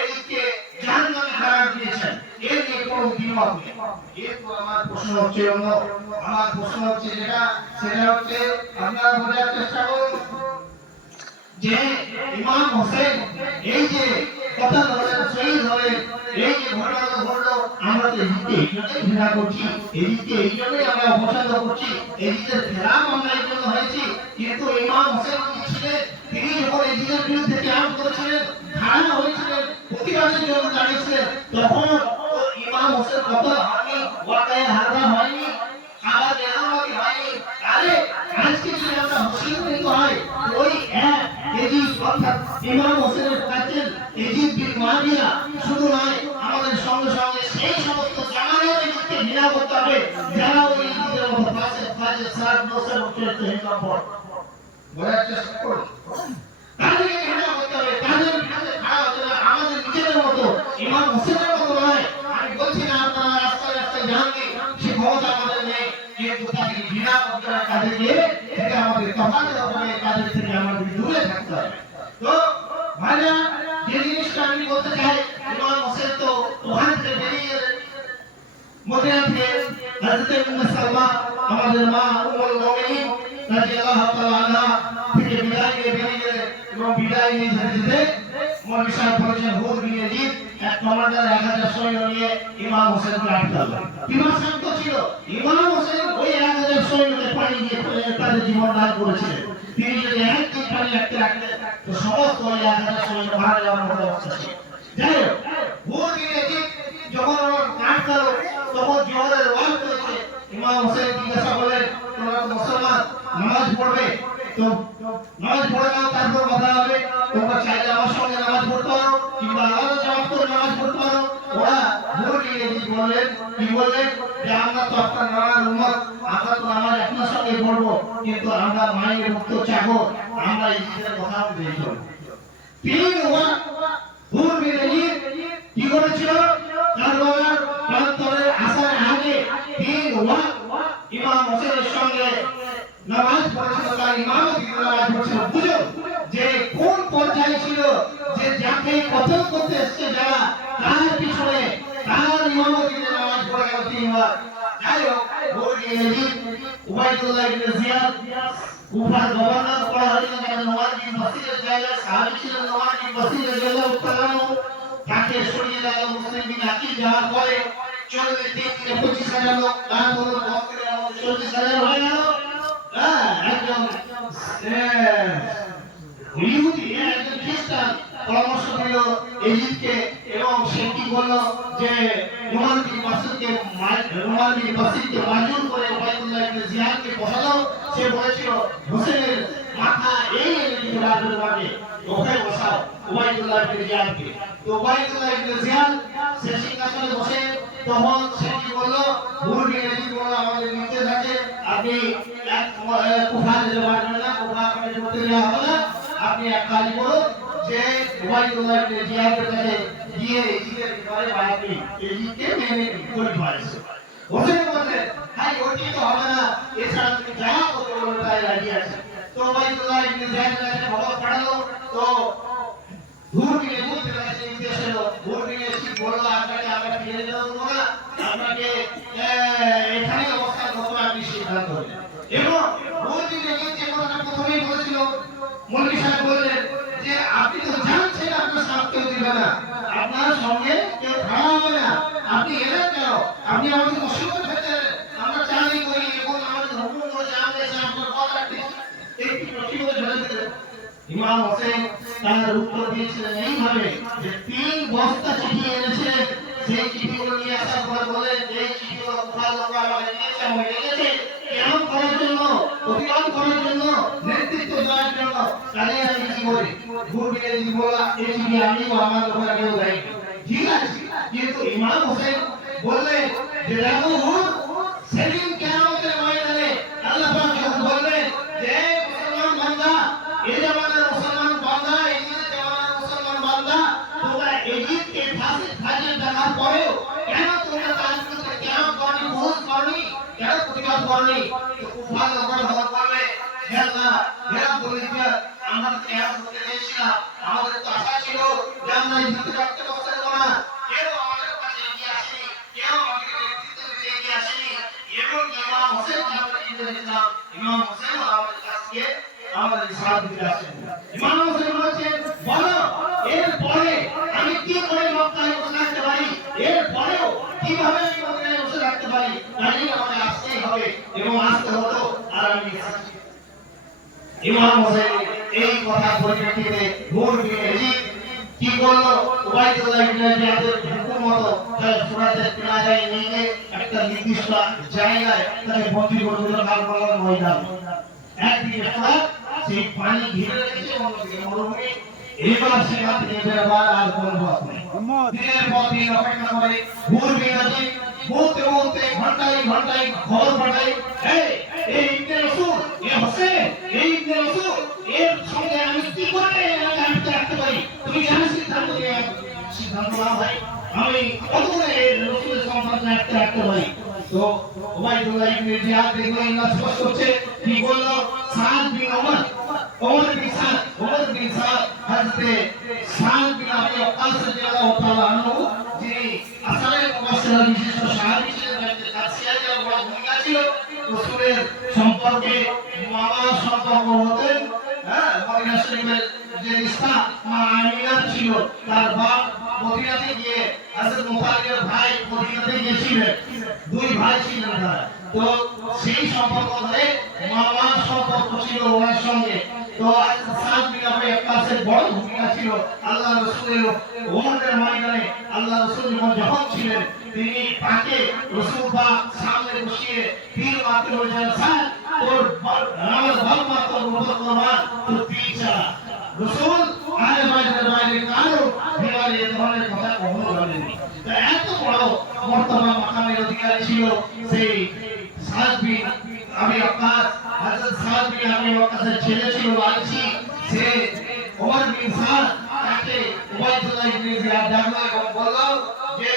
এদিকে জাহান্নামে কারার দিয়েছেন। এর নিয়ে কোনো দ্বিমত নেই। কিন্তু আমার প্রশ্ন হচ্ছে অন্য, আমার প্রশ্ন হচ্ছে সেটা হচ্ছে আপনারা বোঝার চেষ্টা করুন যে ইমাম হোসেন এই যে কথা হলেন, শহীদ হলেন, এই যে ঘটনাটা ঘটলো, আমরা তো এদিকে এই জন্যই ঘৃণা করছি, এদিকে এই জন্যই আমরা অপছন্দ করছি, এদিকের খেলাফ আমরা এই জন্য হয়েছি। কিন্তু ইমাম হোসেন ছিলেন, তিনি যখন এদিকের বিরুদ্ধে ত্যাগ করেছিলেন, ধারণা হয়েছিলেন, প্রতিবাদের জন্য দাঁড়িয়েছিলেন, তখন ইমাম হোসেন কত হয়নি, ওয়াকায়ে হারাম হয়নি, আবার বেনামাজি হয়নি। আরে আজকে যদি আমরা মুসলিম হয়, ওই এক এজিদ অর্থাৎ ইমাম হোসেনের কাছে এজিদ বিন মুআবিয়া শুধু নয়, আমাদের সঙ্গে সঙ্গে সেই সমস্ত জামানের দিকে ঘৃণা করতে হবে যারা ওই এজিদের মতো ফাজে সাদ নসর চরিত্রহীন নম্বর বোঝার চেষ্টা করুন। তাদেরকে কমান্ডার 1000 সৈন্য নিয়ে ইমাম হোসেনকে আটকালো। ইমাম শান্ত ছিল, ইমাম হোসেন ওই 1000 সৈন্যকে পানি দিয়ে তাদের জীবন দান করেছিলেন। তিনি যদি একদিন পানি রাখতে তো সমস্ত ওই 1000 সৈন্য মারা যাওয়ার মতো অবস্থা ছিল। যাই হোক, ভোর দিনে যখন আটকালো তখন জোহরের ওয়াক্ত হয়েছে। ইমাম হোসেন জিজ্ঞাসা করলেন, তোমরা তো মুসলমান, নামাজ পড়বে? তো নামাজ পড়ে নাও, তারপর কথা হবে। তোমরা চাইলে আমার সঙ্গে নামাজ পড়তে পারো কিংবা আলাদা জামাত করে নামাজ পড়তে পারো। ওরা ভোর দিনে বললেন, কি বললেন যে আমরা তো আপনার নামাজ উম্মত, আমরা তো নামাজ আপনার সঙ্গে পড়বো, কিন্তু আমরা মায়ের মুক্ত চাবো, আমরা এই জিনিসের কথা বলতে চলবো। তিনি ভোর দিনে কি করেছিল? কারবালার প্রান্তরে আসার আগে তিন ওয়াক্ত ইমাম হোসেনের সঙ্গে নামাজ পড়েছিল, তার ইমামতি নামাজ পড়েছিল। বুঝো যে কোন পর্যায়ে ছিল, যে যাকে কতল করতে এসেছে যারা, তার পিছনে তার ইমামতি নামাজ পড়ে গেল 3 ওয়াক্ত। যাই হোক, উবাইদুল্লাহ ইবনে জিয়াদ কুফার গভর্নর করা হয়েছিল, যারা নওয়াজ বিন বশিরের জায়গায় সাহাবী ছিলেন। নওয়াজ বিন বশির রাদিয়াল্লাহু তাআলা তাকে সরিয়ে দেওয়া হলো। মুসলিম বিন আকিল যাওয়ার পরে চলবে 25,000 লোক, তার হলো 40,000 হয়ে গেল। একজন ইহুদি, একজন খ্রিস্টান পরামর্শ দিল ইজিপ্টকে, এবং সে কি বললো যে নোমান বিন বাসিরকে মাজুর করে উবাইদুল্লাহ ইবনে জিয়াদকে বসালো। সে বলেছিল হোসেনের মাথা এই এদিকে রাজুর মাঠে, ওকে বসাও উবাইদুল্লাহ ইবনে জিয়াদকে। তো উবাইদুল্লাহ ইবনে জিয়াদ সে সিংহাসনে বসে, তখন সে কি বললো, ভুরগি এদিকে বললো আমাদের নির্দেশ আছে, আপনি কুফা যেতে পারবেন না, কুফা আপনাকে যেতে দেওয়া হবে না। আপনি এক কাজ করুন যে উবাইদুল্লাহ ইবনে জিয়াদের কাছে গিয়ে ইজিদের ব্যাপারে বায়াত নিন, ইজিদকে মেনে করে দিয়েছে। হোসেন বললেন, ভাই ওটি তো হবে না, এছাড়া তুমি যা করতে বলবে তাই রাজি আছে। তো উবাইদুল্লাহ ইবনে জিয়াদের কাছে খবর পাঠালো। তো ভুরগিনে বুঝতে কাছে নির্দেশ এলো। ভুরগিনে এসে বললো, আপনাকে আমরা ফিরে যেতে দেবো না, আপনাকে এখানে অবস্থান করতে আপনি সিদ্ধান্ত নেন। এবং ভুরগিনে যে কথাটা প্রথমেই বলেছিল, মৌলভী সাহেব বললেন যে আপনি তো জানছেন আপনার সাথে দিবে না, আপনার সঙ্গে কেউ খাওয়া হবে না, আপনি এলেন কেন? আপনি আমাদের মুসলমান হতে, আমরা চাকরি করি এবং আমাদের হুকুম করে জানতে আপনার কথা একটু প্রশ্ন করে ধরে দিলেন। ইমাম হোসেন তার উত্তর দিয়েছিলেন এইভাবে যে 3 বস্তা চিঠি এনেছিলেন। সেই চিঠিগুলো নিয়ে আসার পর বলেন যে এই চিঠিগুলো কুফার লোকরা আমাকে দিয়েছে, আমি রেখেছি কেমন করার জন্য, প্রতিবাদ করার জন্য, নেতৃত্ব দেওয়ার জন্য। তাহলে আমি কি করি? ভুরগিনে যদি বলা এই চিঠি আমি ও আমার লোকেরা কেউ দেয়, ঠিক আছে, কিন্তু ইমাম হোসেন বললেন যে দেখো হুর, সেদিন কিয়ামতের ময়দানে আল্লাহ পাক যখন বলবেন যে মুসলমান বান্দা, এই জামানার মুসলমান বান্দা, এই জামানার মুসলমান বান্দা, তোমরা ইজিদকে ফাঁসি দেখার পরেও কেন তোমরা তার বিরুদ্ধে কেন করনি, বহুল করনি, কেন প্রতিবাদ করনি? তো কুফার লোকরা ভালো করবে, হে আল্লাহ, এরা বলে যে আমরা তো কেন করতে চেয়েছিলাম, আমাদের তো আশা ছিল যে আমরা ইজিদকে রক্ত করতে দেবো না, কেউ আমাদের কাছে এগিয়ে আসেনি, কেউ আমাদের নেতৃত্ব দিতে এগিয়ে আসেনি। এবং ইমাম হোসেনকে আমরা চিনতে দিয়েছিলাম, ইমাম হোসেন আমাদের কাছে আমাদের সাথ দিতে আসেন। ইমাম হোসেন বলেছেন, বলো এরপরে আমি কি করে মক্কায় বসে থাকতে পারি, এরপরেও কিভাবে আমি মদিনায় বসে থাকতে পারি, তাই আমাকে আসতেই হবে এবং আসতে হতো, আর আমি ইমাম হোসেন এই কথা পরিপ্রেক্ষিতে ভুরগিনে কি করলো, উবাইদুল্লাহ ইবনে জিয়াদের হুকুম মতো তার ফুরাতের কিনারায় নিয়ে একটা নির্দিষ্ট জায়গায় তাকে বন্দী করে দিল, কারবালার ময়দান। একদিকে ফুরাত, সেই পানি ঘিরে রেখেছে, অন্যদিকে মরুভূমি। এবার সেখান থেকে বেরোবার আর কোনো পথ নেই। দিনের পর দিন অপেক্ষা করে ভুরগিনে বলতে বলতে ঘন্টায় ঘন্টায় খবর পাঠাই, এই ইবনে রাসূল, এ হোসেন, এই ইবনে রাসূল, এর সঙ্গে আমি কি করে আটকে রাখতে পারি, তুমি কেন সিদ্ধান্ত নাও ভাই, আমি কত করে রাসূলের সম্পর্কে আটকে রাখতে পারি? তো উবাইদুল্লাহ ইবনে জিয়াদ দেখলেন না স্পষ্ট হচ্ছে, কি বলল, সাদ বিন ওমর, ওমর বিন সাদ হযরতে সাদ বিন আবি ওয়াক্কাস রাদিয়াল্লাহু তাআলা আনহু, যিনি আসলে মুবাশশির বিশিষ্ট সাহাবী ছিলেন, যাদের কাছিয়ার বড় ভূমিকা ছিল, রাসূলের সম্পর্কে মামা সম্পর্ক হতেন। মদিনা শরীফের যে রিশতা মা আমিনা ছিল, তার বাপ মদিনাতে গিয়ে থেকে হযরত মুতালিবের ভাই মদিনাতে গিয়েছিলেন, দুই ভাই ছিলেন তারা। তো সেই সম্পর্ক ধরে মামার সম্পর্ক ছিল ওনার সঙ্গে। তো সাদ বিন আবি ওয়াক্কাসের বড় ভূমিকা ছিল আল্লাহ রাসূলের ওমরের ময়দানে। আল্লাহ রাসূল যখন ছিলেন তিনি তাকে রাসূল পাক সামনে বসিয়ে তীর মারতে বলেছেন, সাদ তোর আমার বাবা তোর উপর কোরবান, তোর তীর চালা। রাসূল আলে ময়দানের বাইরে কারো ভিতরে এই ধরনের কথা কখনো বলেননি। তো এত বড় মর্তবা মাকামের অধিকারী ছিল সেই সাদ বিন আবি ওয়াক্কাস। হযরত সাদ বিন আবি ওয়াক্কাসের ছেলে ছিল আইসি, সে ওমর বিন সাদ তাকে উবাইদুল্লাহ ইবনে জিয়াদ ডাকলো এবং বলল যে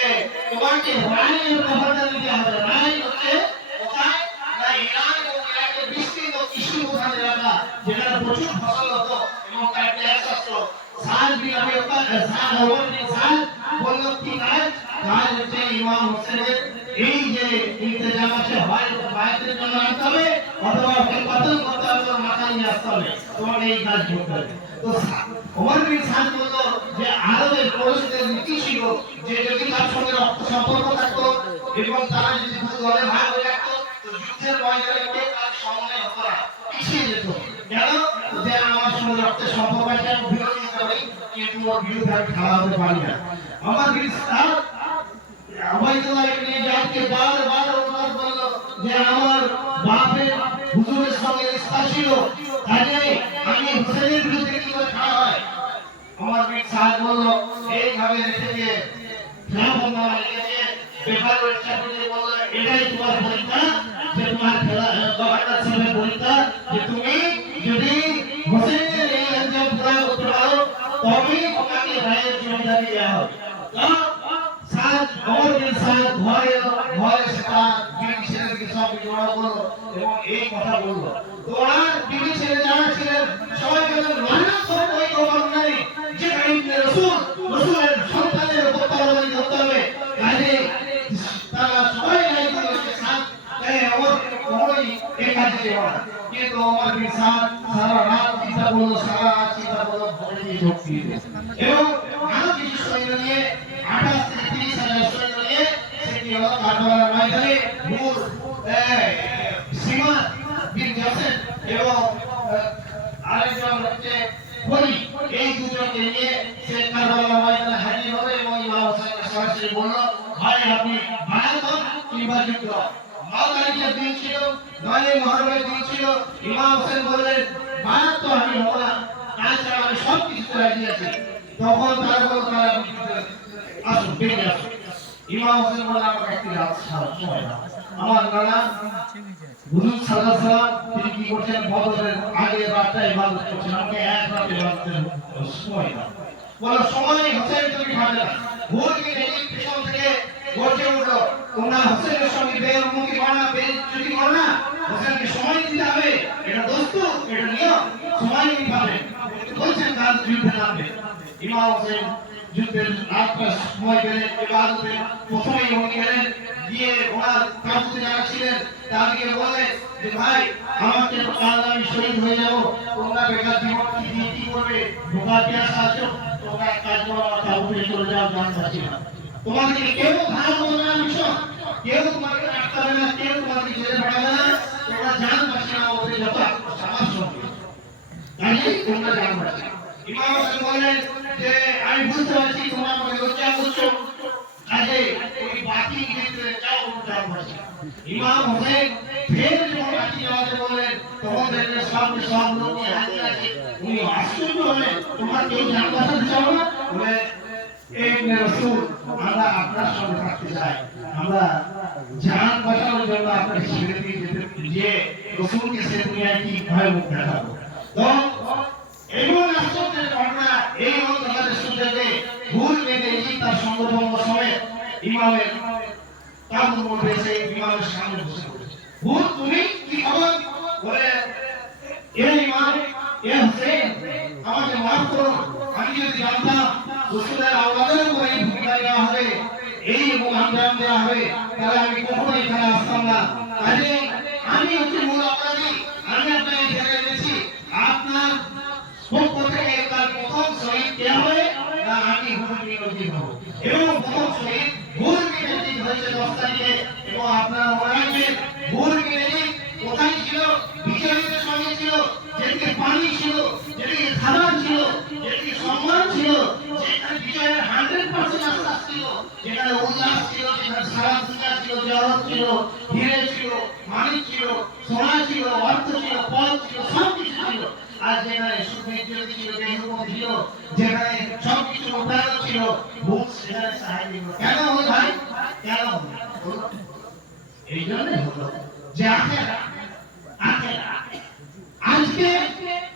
তোমাকে রানীর খবরটা দিতে হবে। রানী হচ্ছে কোথায় না ইরান এবং ইরাকের বিস্তৃত কৃষি প্রধান এলাকা, যেখানে প্রচুর ফসল হতো এবং তার ট্যাক্স আসতো। সাদ বিন আবি ওয়াক্কাস সাদ ওমর বিন সাদ বলল কি কাজ হচ্ছে ইমাম হোসেনের এই যে ইন্তজাম আছে, হয় বাইতের জন্য আনতে হবে অথবা ওকে কতল করতে হবে, মাথা নিয়ে আসতে হবে, তোমাকে এই কাজ করতে হবে। তো ওমর বিন সাদ বলল যে আরবের পরিস্থিতির নীতি ছিল যে যদি তার সঙ্গে রক্ত সম্পর্ক থাকতো এবং তারা যদি দুই দলে ভাগ হয়ে রাখতো তো যুদ্ধের ময়দানে কেউ তার সামনে হতো না, পিছিয়ে যেত। কেন যে আমার সঙ্গে রক্তের সম্পর্ক আছে, আমি বিরোধী হতে পারি কিন্তু ওর বিরুদ্ধে আমি খাড়া হতে পারি না। ওমর বিন সাদ উবাইদুল্লাহ ইবনে জিয়াদকে বারবার অনুরোধ করলো যে আমার বাপের হুজুরের সঙ্গে রিশতা ছিল, কাজেই আমি হোসেনের বিরুদ্ধে কি করে খাড়া হয়। ওমর বিন সাদ বলল এইভাবে রেখে দিয়ে খেলাফত লিখেছে, পেপার ইচ্ছা করে বলল এটাই তোমার পরীক্ষা, যে তোমার গভর্নর সাহেবের পরীক্ষা, যে তুমি যদি হোসেনের এই ইলজাম পুরা করতে পারো তবে তোমাকে রায়ের জমিদারি দেওয়া হবে। ওমর বিন সাদ ভয়ে সেটা বিবি ছেলেকে সব জোড়া করলো এবং এই কথা বললো। তো ওনার বিবি ছেলে যারা ছিলেন সবাই বললেন লানত হোক ওই গভর্নরে, যে ইবনে রাসূলের সন্তানের উপর তরবারি ধরতে হবে। কাজে তারা সবাই রাজি হয়েছে সাদ ওমর এই কাজে যাওয়া। কিন্তু ওমর বিন সাদ সারা রাত চিন্তা করলো, সারা রাত চিন্তা করলো, ভয় নিয়ে যোগ দিয়ে এবং আরো কিছু সৈন্য নিয়ে 28 থেকে 30 হাজার সৈন্য নিয়ে সেটি হলো কারবালার ময়দানে নূর সীমা বিন জাসেদ এবং আরেকজন হচ্ছে বলি, এই দুজনকে নিয়ে সে কারবালার ময়দানে হাজির হবে এবং ইমাম হোসেনকে সরাসরি বলল ভাই আপনি বায়াত হন কিংবা যুদ্ধ। 9 তারিখের দিন ছিল, 9 মুহররমের দিন ছিল। ইমাম হোসেন বললেন বায়াত তো আমি হব না, তাছাড়া আমি সব কিছু রাজি আছি। তখন তারা বলল তারা আসুন বেরিয়ে আসুন। ইমাম হোসেন বললেন আমাকে একটি রাত সময় দাও। আমার নানা হুজুর সাল্লাল্লাহু আলাইহি ওয়াসাল্লাম তিনি কি করছেন বদরের আগে রাতটা ইবাদত করছেন, আমাকে এক রাত ইবাদতের সময় দাও। বলো সময় হোসেন তুমি পাবে না। ভোর দিনে এই পিছন থেকে গর্জে উঠলো তোমরা হোসেনের সঙ্গে বেইমানি করো না, বেইজ্জতি করো না, হোসেনকে সময় দিতে হবে, এটা দস্তুর, এটা নিয়ম, সময় নিতে পাবে। বলছেন কাল যুদ্ধে নামবে। ইমাম হোসেন যুদ্ধের রাতটা সময় পেলেন, ইবাদতে প্রথমেই উনি গেলেন, গিয়ে ওনার কাবুতে যারা ছিলেন তাদেরকে বললেন যে ভাই আমাকে কাল আমি শহীদ হয়ে যাব, তোমরা বেকার জীবন কি করবে, ঢোকা পেঁয়াজ আছো, তোমরা কাজ করো, আমার কাবুতে চলে যাও, জান বাঁচি না। তোমাদেরকে কেউ ভালো বলবে না, মিশন কেউ তোমাকে আটকাবে না, কেউ তোমাকে জেলে পাঠাবে না, তোমরা জান বাঁচি না, ওদের যত আমার সঙ্গে কাজে তোমরা জান বাঁচি। ইমাম হোসেন বললেন যে আমি বুঝতে পারছি তোমরা আমাকে লজ্জা করছো, কাজে ওই বাকি ক্ষেত্রে যাও জান বাঁচি। ইমাম হোসেন ফের যখন বাকি যাওয়াতে বললেন তখন দেখলেন সব লোক হাজির আছে। উনি আশ্চর্য হলেন তোমরা কেউ জান বাঁচাতে চাও না? বলে এই রাসূল আমরা আপনার সঙ্গে থাকতে চাই, আমরা জান বাঁচানোর জন্য আপনাকে ছেড়ে দিয়ে যেতে যে রাসূলকে সে দুনিয়ায় কি ভয়াবহ দেখাবো। তো এমন আশ্চর্যের ঘটনা এই অন্ধকারের সুযোগে ভুল বেঁধে তার সঙ্গভঙ্গ সমেত ইমামের তাঁবুর মধ্যে এসে ইমামের সামনে বসে পড়েছে। ভুল তুমি কি খবর? বলে এ ইমাম, এ হোসেন আমাকে মাফ করুন, আমি যদি জানতাম রাসূলের আওলাদের উপর এই ভূমিকা দেওয়া হবে, এই আঞ্জাম দেওয়া হবে, তাহলে আমি কখনো এখানে আসতাম না। কাজে আমি হচ্ছে মূল অপরাধী, আমি আপনাকে ছেড়ে দিয়েছি। আপনার পক্ষ থেকে তার প্রথম শহীদ কে হবে না আমি হুজুর নিয়োজিত হব এবং তারিখে এবং আপনারা মনে রাখবেন ভোর মিলেনি কোথায় ছিল বিজয়ীদের সঙ্গে ছিল যেদিকে পানি ছিল যেদিকে খাবার ছিল যেদিকে সম্মান ছিল যেখানে বিজয়ের 100% আস্থা ছিল যেখানে উল্লাস ছিল যেখানে সারা দুনিয়া ছিল জগৎ ছিল হিরে ছিল মানিক ছিল সোনা ছিল অর্থ ছিল পদ ছিল সব কিছু ছিল আর যেখানে সুবিজ্ঞতা ছিল দেহবন্ধ ছিল যেখানে সব কিছু উদাহরণ ছিল ভূত সেখানে সাহায্য ছিল কেন হলো ভাই কেন হলো এই জন্যই হলো যে আখেরা আজকে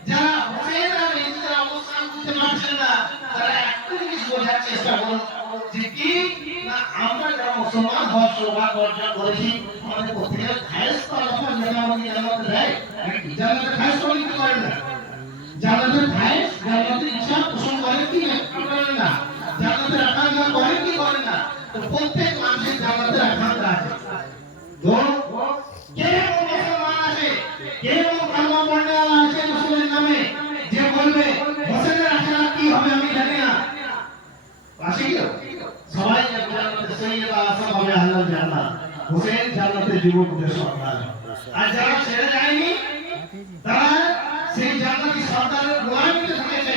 যারা হোসেন আর ইসলামের অবস্থান বুঝতে পারছেন না তারা একটা জিনিস বোঝার চেষ্টা করুন যে কি না আমরা যারা মুসলমান হওয়ার সৌভাগ্য অর্জন করেছি আমাদের প্রত্যেকের খায়েশ তো আল্লাহ যেটা আমাদের জান্নাতে দেয় জান্নাতের খায়েশ তো কি করেন না জান্নাতের খায়েশ জান্নাতের ইচ্ছা পোষণ করে কি করেন না জান্নাতের আকাঙ্ক্ষা করে কি করেন না তো প্রত্যেক মানুষের জান্নাতের আকাঙ্ক্ষা আছে তো কে মুসলমান আছে কে কালমা পড়নে আছে মুসলিমের নামে যে বলবে হোসেনের আখেরাত কি হবে আমি জানি না আসে কি সবাই জান্নাতে সাইয়্যিদা আসাম হবে আহলাল জান্নাত হোসেন জান্নাতে যুবকদের সর্দার আর যারা ছেড়ে যায়নি তারা সেই জান্নাতি সর্দারের গোলামিতে থেকেছে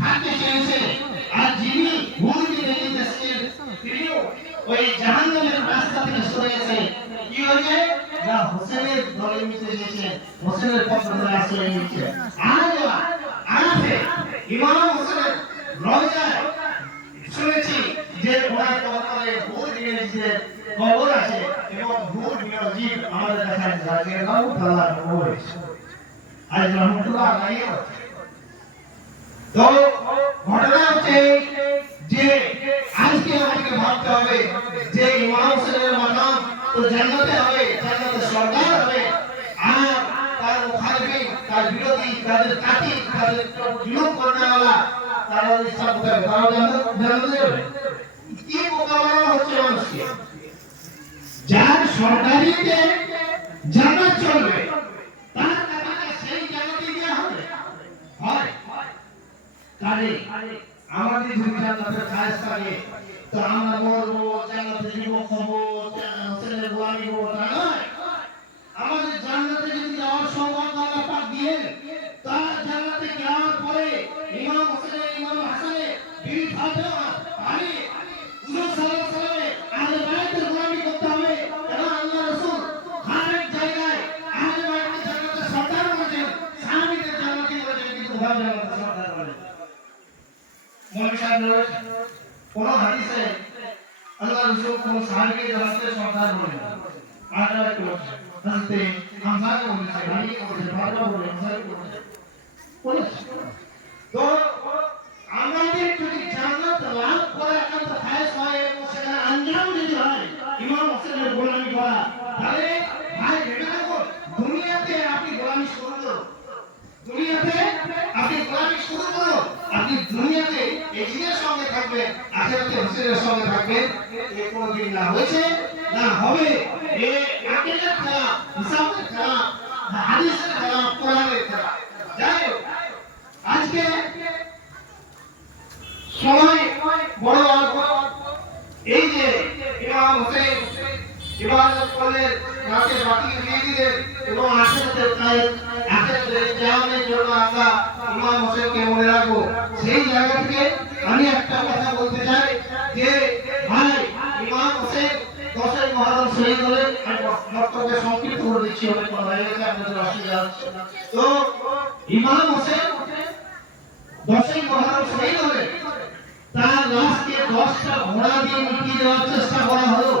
থাকতে চেয়েছে আর যিনি ভূমিতে রেখে এসেছেন তিনিও ওই জাহান্নামের রাস্তা থেকে সরে গেছে কি হয়েছে না হোসেনের দলে মিশে গেছে হোসেনের পছন্দের আশ্রয় নিচ্ছে আরাফে ইমাম হোসেনের রওজায় শুনেছি যে ওনার কবরে ভূত গিয়েছে কবর আছে এবং ভূত গিয়ে আমাদের কাছে রাদিয়াল্লাহু তাআলা কবর আজ রহমাতুল্লাহ আলাইহি তো ঘটনা হচ্ছে যে আজকে আমাকে ভাবতে হবে যে ইমাম হোসেনের মাকাম তো জান্নাতে হবে জান্নাতে সরকার হবে আর তার মুখালিফিন তার বিরোধী তাদের কাটি তাদের বিরোধ করনেওয়ালা তারা ইসলাম করবে তারা জান্নাতে যাবে কি মোকাবেলা হচ্ছে মানুষকে যার সরকারিতে জান্নাত চলবে তার কাছে সেই জান্নাতে দেওয়া হবে হয় তাহলে আমাদের যদি জান্নাতের খায়েশ থাকে তো আমরা বলবো জান্নাতে যুবক হবো হোসেনের গোলামি হবো তা নয় আমাদের জান্নাতে যদি যাওয়ার সৌভাগ্য আল্লাহ পাক দিয়েন তার জান্নাতে যাওয়ার পরে ইমাম হোসেনের ইমাম হাসানের বিবি ফাতেমা আলী হুজুর সাল্লাল্লাহু আলাইহি ওয়াসাল্লামের আহলে বাইতের গোলামি করতে হবে এবং আল্লাহ রাসূল হরেক জায়গায় আহলে বাইতের জান্নাতে সর্দার বলেছেন সাহাবীদের জান্নাতি বলেছেন কিন্তু ভাই জান্নাতে সর্দার বলেছেন মৌলভী সাহেব রয়েছে কোন হাদিসে আল্লাহ রাসূল কোন সাহাবীকে জান্নাতে সর্দার বলেন আল্লাহ রাসূল হযরতে হামজা কে বলেছে আলী কে বলেছে ফাতেমা বলেছে তো আমাদের যদি জান্নাত লাভ করা একান্ত খায়েশ হয় এবং সেখানে আঞ্জাম যদি হয় ইমাম হোসেনের গোলামি করা তাহলে ভাই ভেবে দেখুন দুনিয়াতে আপনি গোলামি শুরু করুন দুনিয়াতে আপনি গোলামি শুরু করুন আপনি দুনিয়াতে এই জিনের সঙ্গে থাকবেন আখিরাতে হোসেনের সঙ্গে থাকবেন এ কোনদিন না হয়েছে না হবে এ আকীদার খেলা হিসাবের খেলা হাদিসের খেলা কোরআনের খেলা যাই হোক আজকে সময় বড় অল্প এই যে ইমাম হোসেন ইবাদত করলেন রাতে বাকি দিয়ে দিলেন এবং আখিরাতের কিয়ামের জন্য আমরা ইমাম হোসেনকে মনে রাখবো সেই জায়গা থেকে আমি একটা কথা বলতে চাই যে ভাই ইমাম হোসেন 10ই মুহররম শহীদ হলেন আমি বক্তব্য সংক্ষিপ্ত করে দিচ্ছি অনেক কথা হয়ে গেছে আপনাদের অসুবিধা হচ্ছে তো ইমাম হোসেন 10ই মুহররম শহীদ হলেন তার লাশকে 10টা ঘোড়া দিয়ে মিটিয়ে দেওয়ার চেষ্টা করা হলো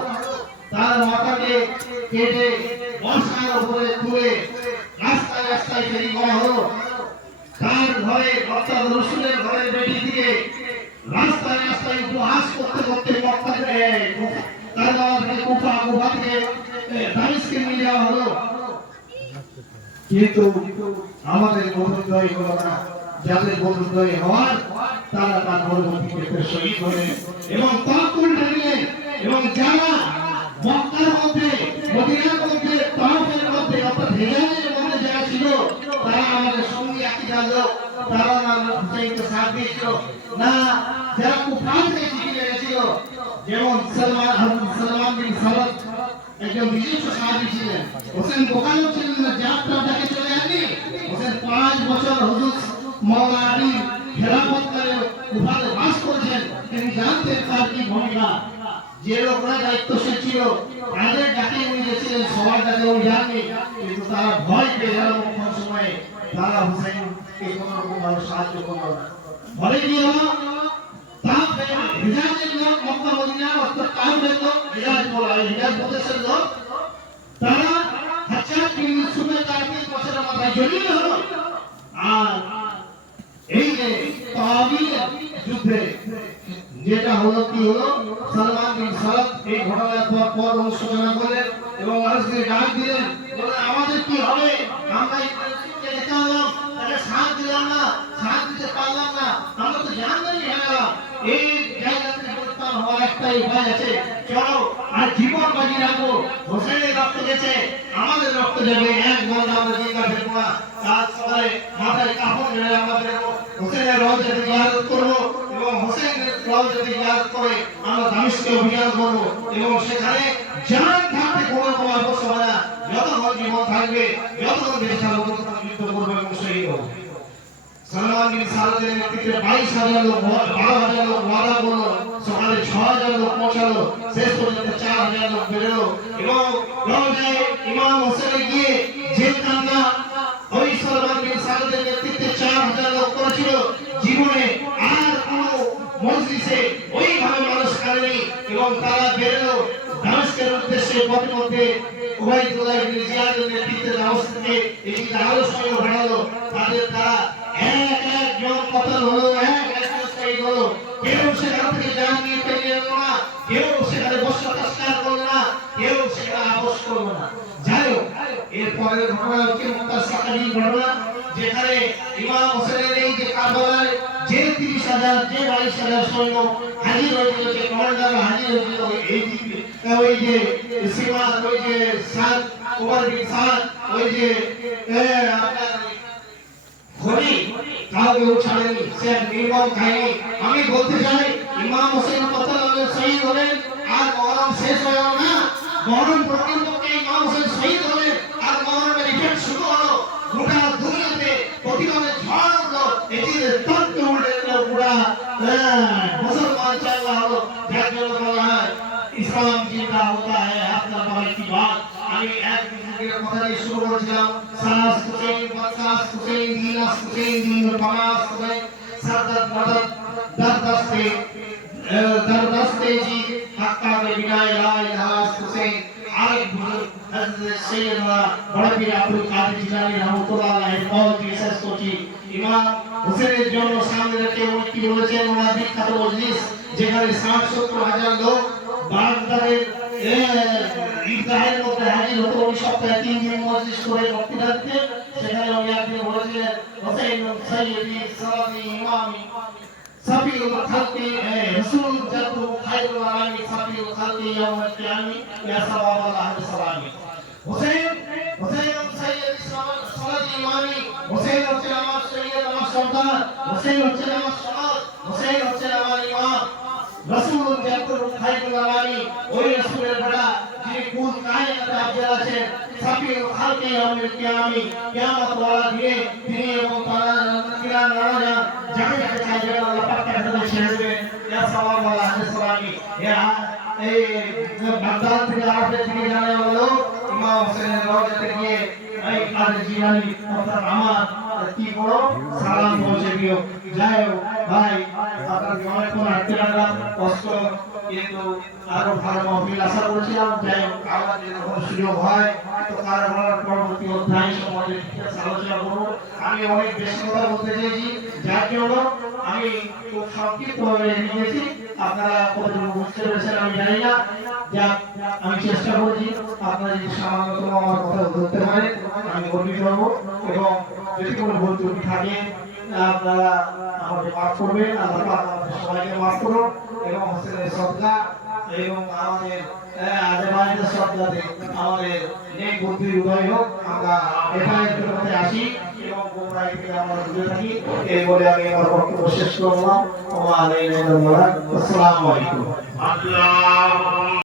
তার মাথাকে কেটে বর্ষার উপরে তুলে রাস্তায় রাস্তায় ফেরি করা হলো তার ঘরে অর্থাৎ রসুলের ঘরে বেটি দিয়ে রাস্তায় রাস্তায় উপহাস করতে করতে মক্কা থেকে তার বাবা থেকে কুফা থেকে দামেস্কে নিয়ে যাওয়া হলো কিন্তু আমাদের বন্ধুদ্বয় হলো না যাদের বন্ধুদ্বয় হওয়ার তারা তার পরবর্তী ক্ষেত্রে শহীদ হলেন এবং তাকুল ঢালিলেন এবং যারা মক্কার মধ্যে মদিনার মধ্যে তাওফের মধ্যে অর্থাৎ হিজাজের মধ্যে যারা ছিল তারা আমাদের সঙ্গী আকীদা লোক তারা না হুসাইনকে সাথ দিয়েছিল না যারা কুফার থেকে চিঠি লিখেছিল যেমন সালমান বিন সালাম একজন বিশিষ্ট সাহাবী ছিলেন। হোসেন বোকারও ছিলেন না, যাত্রা দেখে চলে আসেননি। হোসেন 5 বছর হুজুর মাওলা আলী খেলাফতকালে উপাধি বাস করেছেন। তিনি জানতেন তার কি ভূমিকা। যে লোকরা দায়িত্বশীল ছিল তাদের ডাকে উনি গেছিলেন, সবার ডাকে উনি যাননি, কিন্তু তারা ভয় পেয়ে গেল। কোন সময়ে তারা হোসেনকে কোনো রকম ভাবে সাহায্য করলো না। ফলে কি হলো, হিজাজের লোক মক্কা মদিনা অর্থাৎ কাফের লোক, হিজাজ বলা হয়, হিজাজ প্রদেশের লোক, তারা হাজ্জাজ বিন ইউসুফের 4 বছরের মাথায় জড়িয়ে হলো। আর এই যে তাবিনের যুদ্ধে যেটা হলো, কি হলো, সালমান বিন সাদ এই ঘটনার পর অনুশোচনা করলেন এবং মানুষকে ডাক দিলেন, বলে আমাদের কি হবে, আমরা ইব্রাহিমকে দেখালাম, তাকে সাথ দিলাম না, সাথ দিতে পারলাম না, আমরা তো জানতামই হারালাম। এই জায়গা থেকে পরিত্রাণ হওয়ার একটাই উপায় আছে, চলো আর জীবন বাজি রাখবো। হোসেনের রক্ত গেছে, আমাদের রক্ত যাবে, এক বন্ধ আমরা জিন্দা ফেলবো না। কাল সকালে মাথায় কাপড় মেরে আমরা বেরোবো, হোসেনের রওজা জিয়ারত করবো এবং হোসেনের রওজা জিয়ারত করে আমরা দামেস্কে অভিযান করবো এবং সেখানে জান থাকতে কোনো রকম আপোষ হবে না। যতক্ষণ জীবন থাকবে, যতক্ষণ বেঁচে থাকবো, ততক্ষণ যুদ্ধ করবো এবং শহীদ হবো। সালমান বিন সাদের নেতৃত্বে 22,000 লোক, 12,000 লোক ওয়াদা করলো, সকালে 6,000 লোক পৌঁছালো, শেষ পর্যন্ত 4,000 লোক বেরোলো এবং রওজায় ইমাম হোসেনে গিয়ে জেলখানা ওই সালমান বিন সাদের নেতৃত্বে 4,000 লোক করেছিল। জীবনে আর কোনো মজলিসে ওইভাবে মানুষ কাঁদেনি এবং তারা বেরোলো দামেস্কের উদ্দেশ্যে। পথে উবাইদুল্লাহ ইবনে জিয়াদের নেতৃত্বে দামেস্ক থেকে এদিকে আরো সৈন্য বাড়ালো। তাদের দ্বারা একজন পতন হলো, একজন শহীদ হলো। কেউ সেখান থেকে জান নিয়ে পেরিয়ে এলো না, কেউ সেখানে বস্ত্রস্কার করলো না, কেউ সেখানে আপোষ করলো না। যাই হোক, এরপরের ঘটনা হচ্ছে মুতাসাকাবির ঘটনা, যেখানে ইমাম হোসেনের এই যে কারবালায় যে 30,000 যে 22,000 সৈন্য হাজির হয়েছিল, যে কমান্ডার হাজির হয়েছিল, ওই যে সীমা, ওই যে সাদ ওমর বিন সাদ, ওই যে ঘড়ি কাউকে ছাড়েনি, সে নির্মম খায়নি। আমি বলতে চাই, ইমাম হোসেন শহীদ হলেন আর মহরম শেষ হয়ে গেল না, মহরম প্রকৃতপক্ষে ইমাম হোসেন শহীদ হলেন আর মহরমের ইভেন্ট শুরু হলো। গোটা দুনিয়াতে প্রতিবাদের ঝড় উঠলো, এজিদের তত্ত্ব উঠে এলো, পুরা মুসলমান চাঙ্গা হলো। যার জন্য বলা হয় ইসলাম জিন্দা হতা হ্যায় আপনার বাড়ি কি বাত। আমি এক দিনের কথা দিয়ে শুরু করেছিলাম, সালাস হুসেন, বাদশাহ হুসেন, দিনাস হুসেন, দিন পানাস হুসেন, সাদত মদদ দরদস্তে জি হাক্কা কে বিনায় লা ইলাহা হুসেন। আরেক বুজুর্গ হযরত সৈয়দনা বড় পীর আব্দুল কাদের জিলানী রাহমাতুল্লাহ আলাইহির কওল দিয়ে শেষ করছি। ইমাম হোসেনের জন্য সামনে রেখে উনি কি বলেছেন, ওনার বিখ্যাত মজলিস যেখানে 60-70 হাজার লোক বাগদাদের ঈদগাহের মধ্যে হাজির হতো। উনি সপ্তাহে 3 দিন মজলিস করে বক্তৃতা দিতেন। সেখানে উনি একদিন বলেছিলেন, হোসেন সৈয়দি সালামি ইমামি সাফিউল খালকি রাসূল জাতু খায়রুল আলামি সাফিউল খালকি ইয়াউমুল কিয়ামি ইয়া সাওয়াবাল্লাহ সালামি। হোসেন সৈয়দ সালামি ইমামি, হোসেন হচ্ছে আমার সৈয়দ, আমার সর্দার, হোসেন হচ্ছে আমার সনদ, হোসেন হচ্ছে আমার ইমাম। রাসূল জাতু খায়রুল আলামি, ওই রাসূলের বেটা যিনি কুল কায়নাতে আফজাল আছেন, সাফিউল খালকি ইয়াউমুল কিয়ামি, কিয়ামত ওয়ালা দিনে তিনি এবং তারা কিরাম রাজা যাকে যাকে চাইবেন আল্লাহ পাক তাকে ছেড়ে দেবেন। ইয়া সাওয়াবাল্লাহ সালামি। এই বাগদাদ থেকে আরবে থেকে জানা হলো ইমাম হোসেনের রওজাতে গিয়ে এই কাদের জিলানী অর্থাৎ আমার কি বড় সালাম পৌঁছে দিও। যাই হোক ভাই, আপনাকে অনেকক্ষণ হাঁটতে লাগলাম, কষ্ট, কিন্তু আরো ভালো মাহফিল আশা করছিলাম। যাই হোক, আমার যখন সুযোগ হয় তো কারবালার পরবর্তী অধ্যায় সম্বন্ধে আলোচনা করবো। আমি অনেক বেশি কথা বলতে চেয়েছি, যার জন্য আমি খুব সংক্ষিপ্তভাবে লিখেছি। আপনারা কতটুকু বুঝতে পেরেছেন আমি জানি না, যা আমি চেষ্টা করেছি। আপনারা যদি সামান্যতম আমার কথা ধরতে পারেন আমি গর্বিত হব, এবং যদি কোনো ভুল ত্রুটি থাকে আপনারা আমাকে মাফ করবেন। আল্লাহ পাক আমাদের সবাইকে মাফ করুন এবং হোসেনের সদকা এবং আমাদের আজেবাইদের সদকাতে আমাদের নেক বুদ্ধির উদয় হোক। আমরা এটাই জগতে আসি এবং গোমরাহি থেকে আমরা দূরে থাকি। এই বলে আমি আমার বক্তব্য শেষ করলাম। আসসালামু আলাইকুম।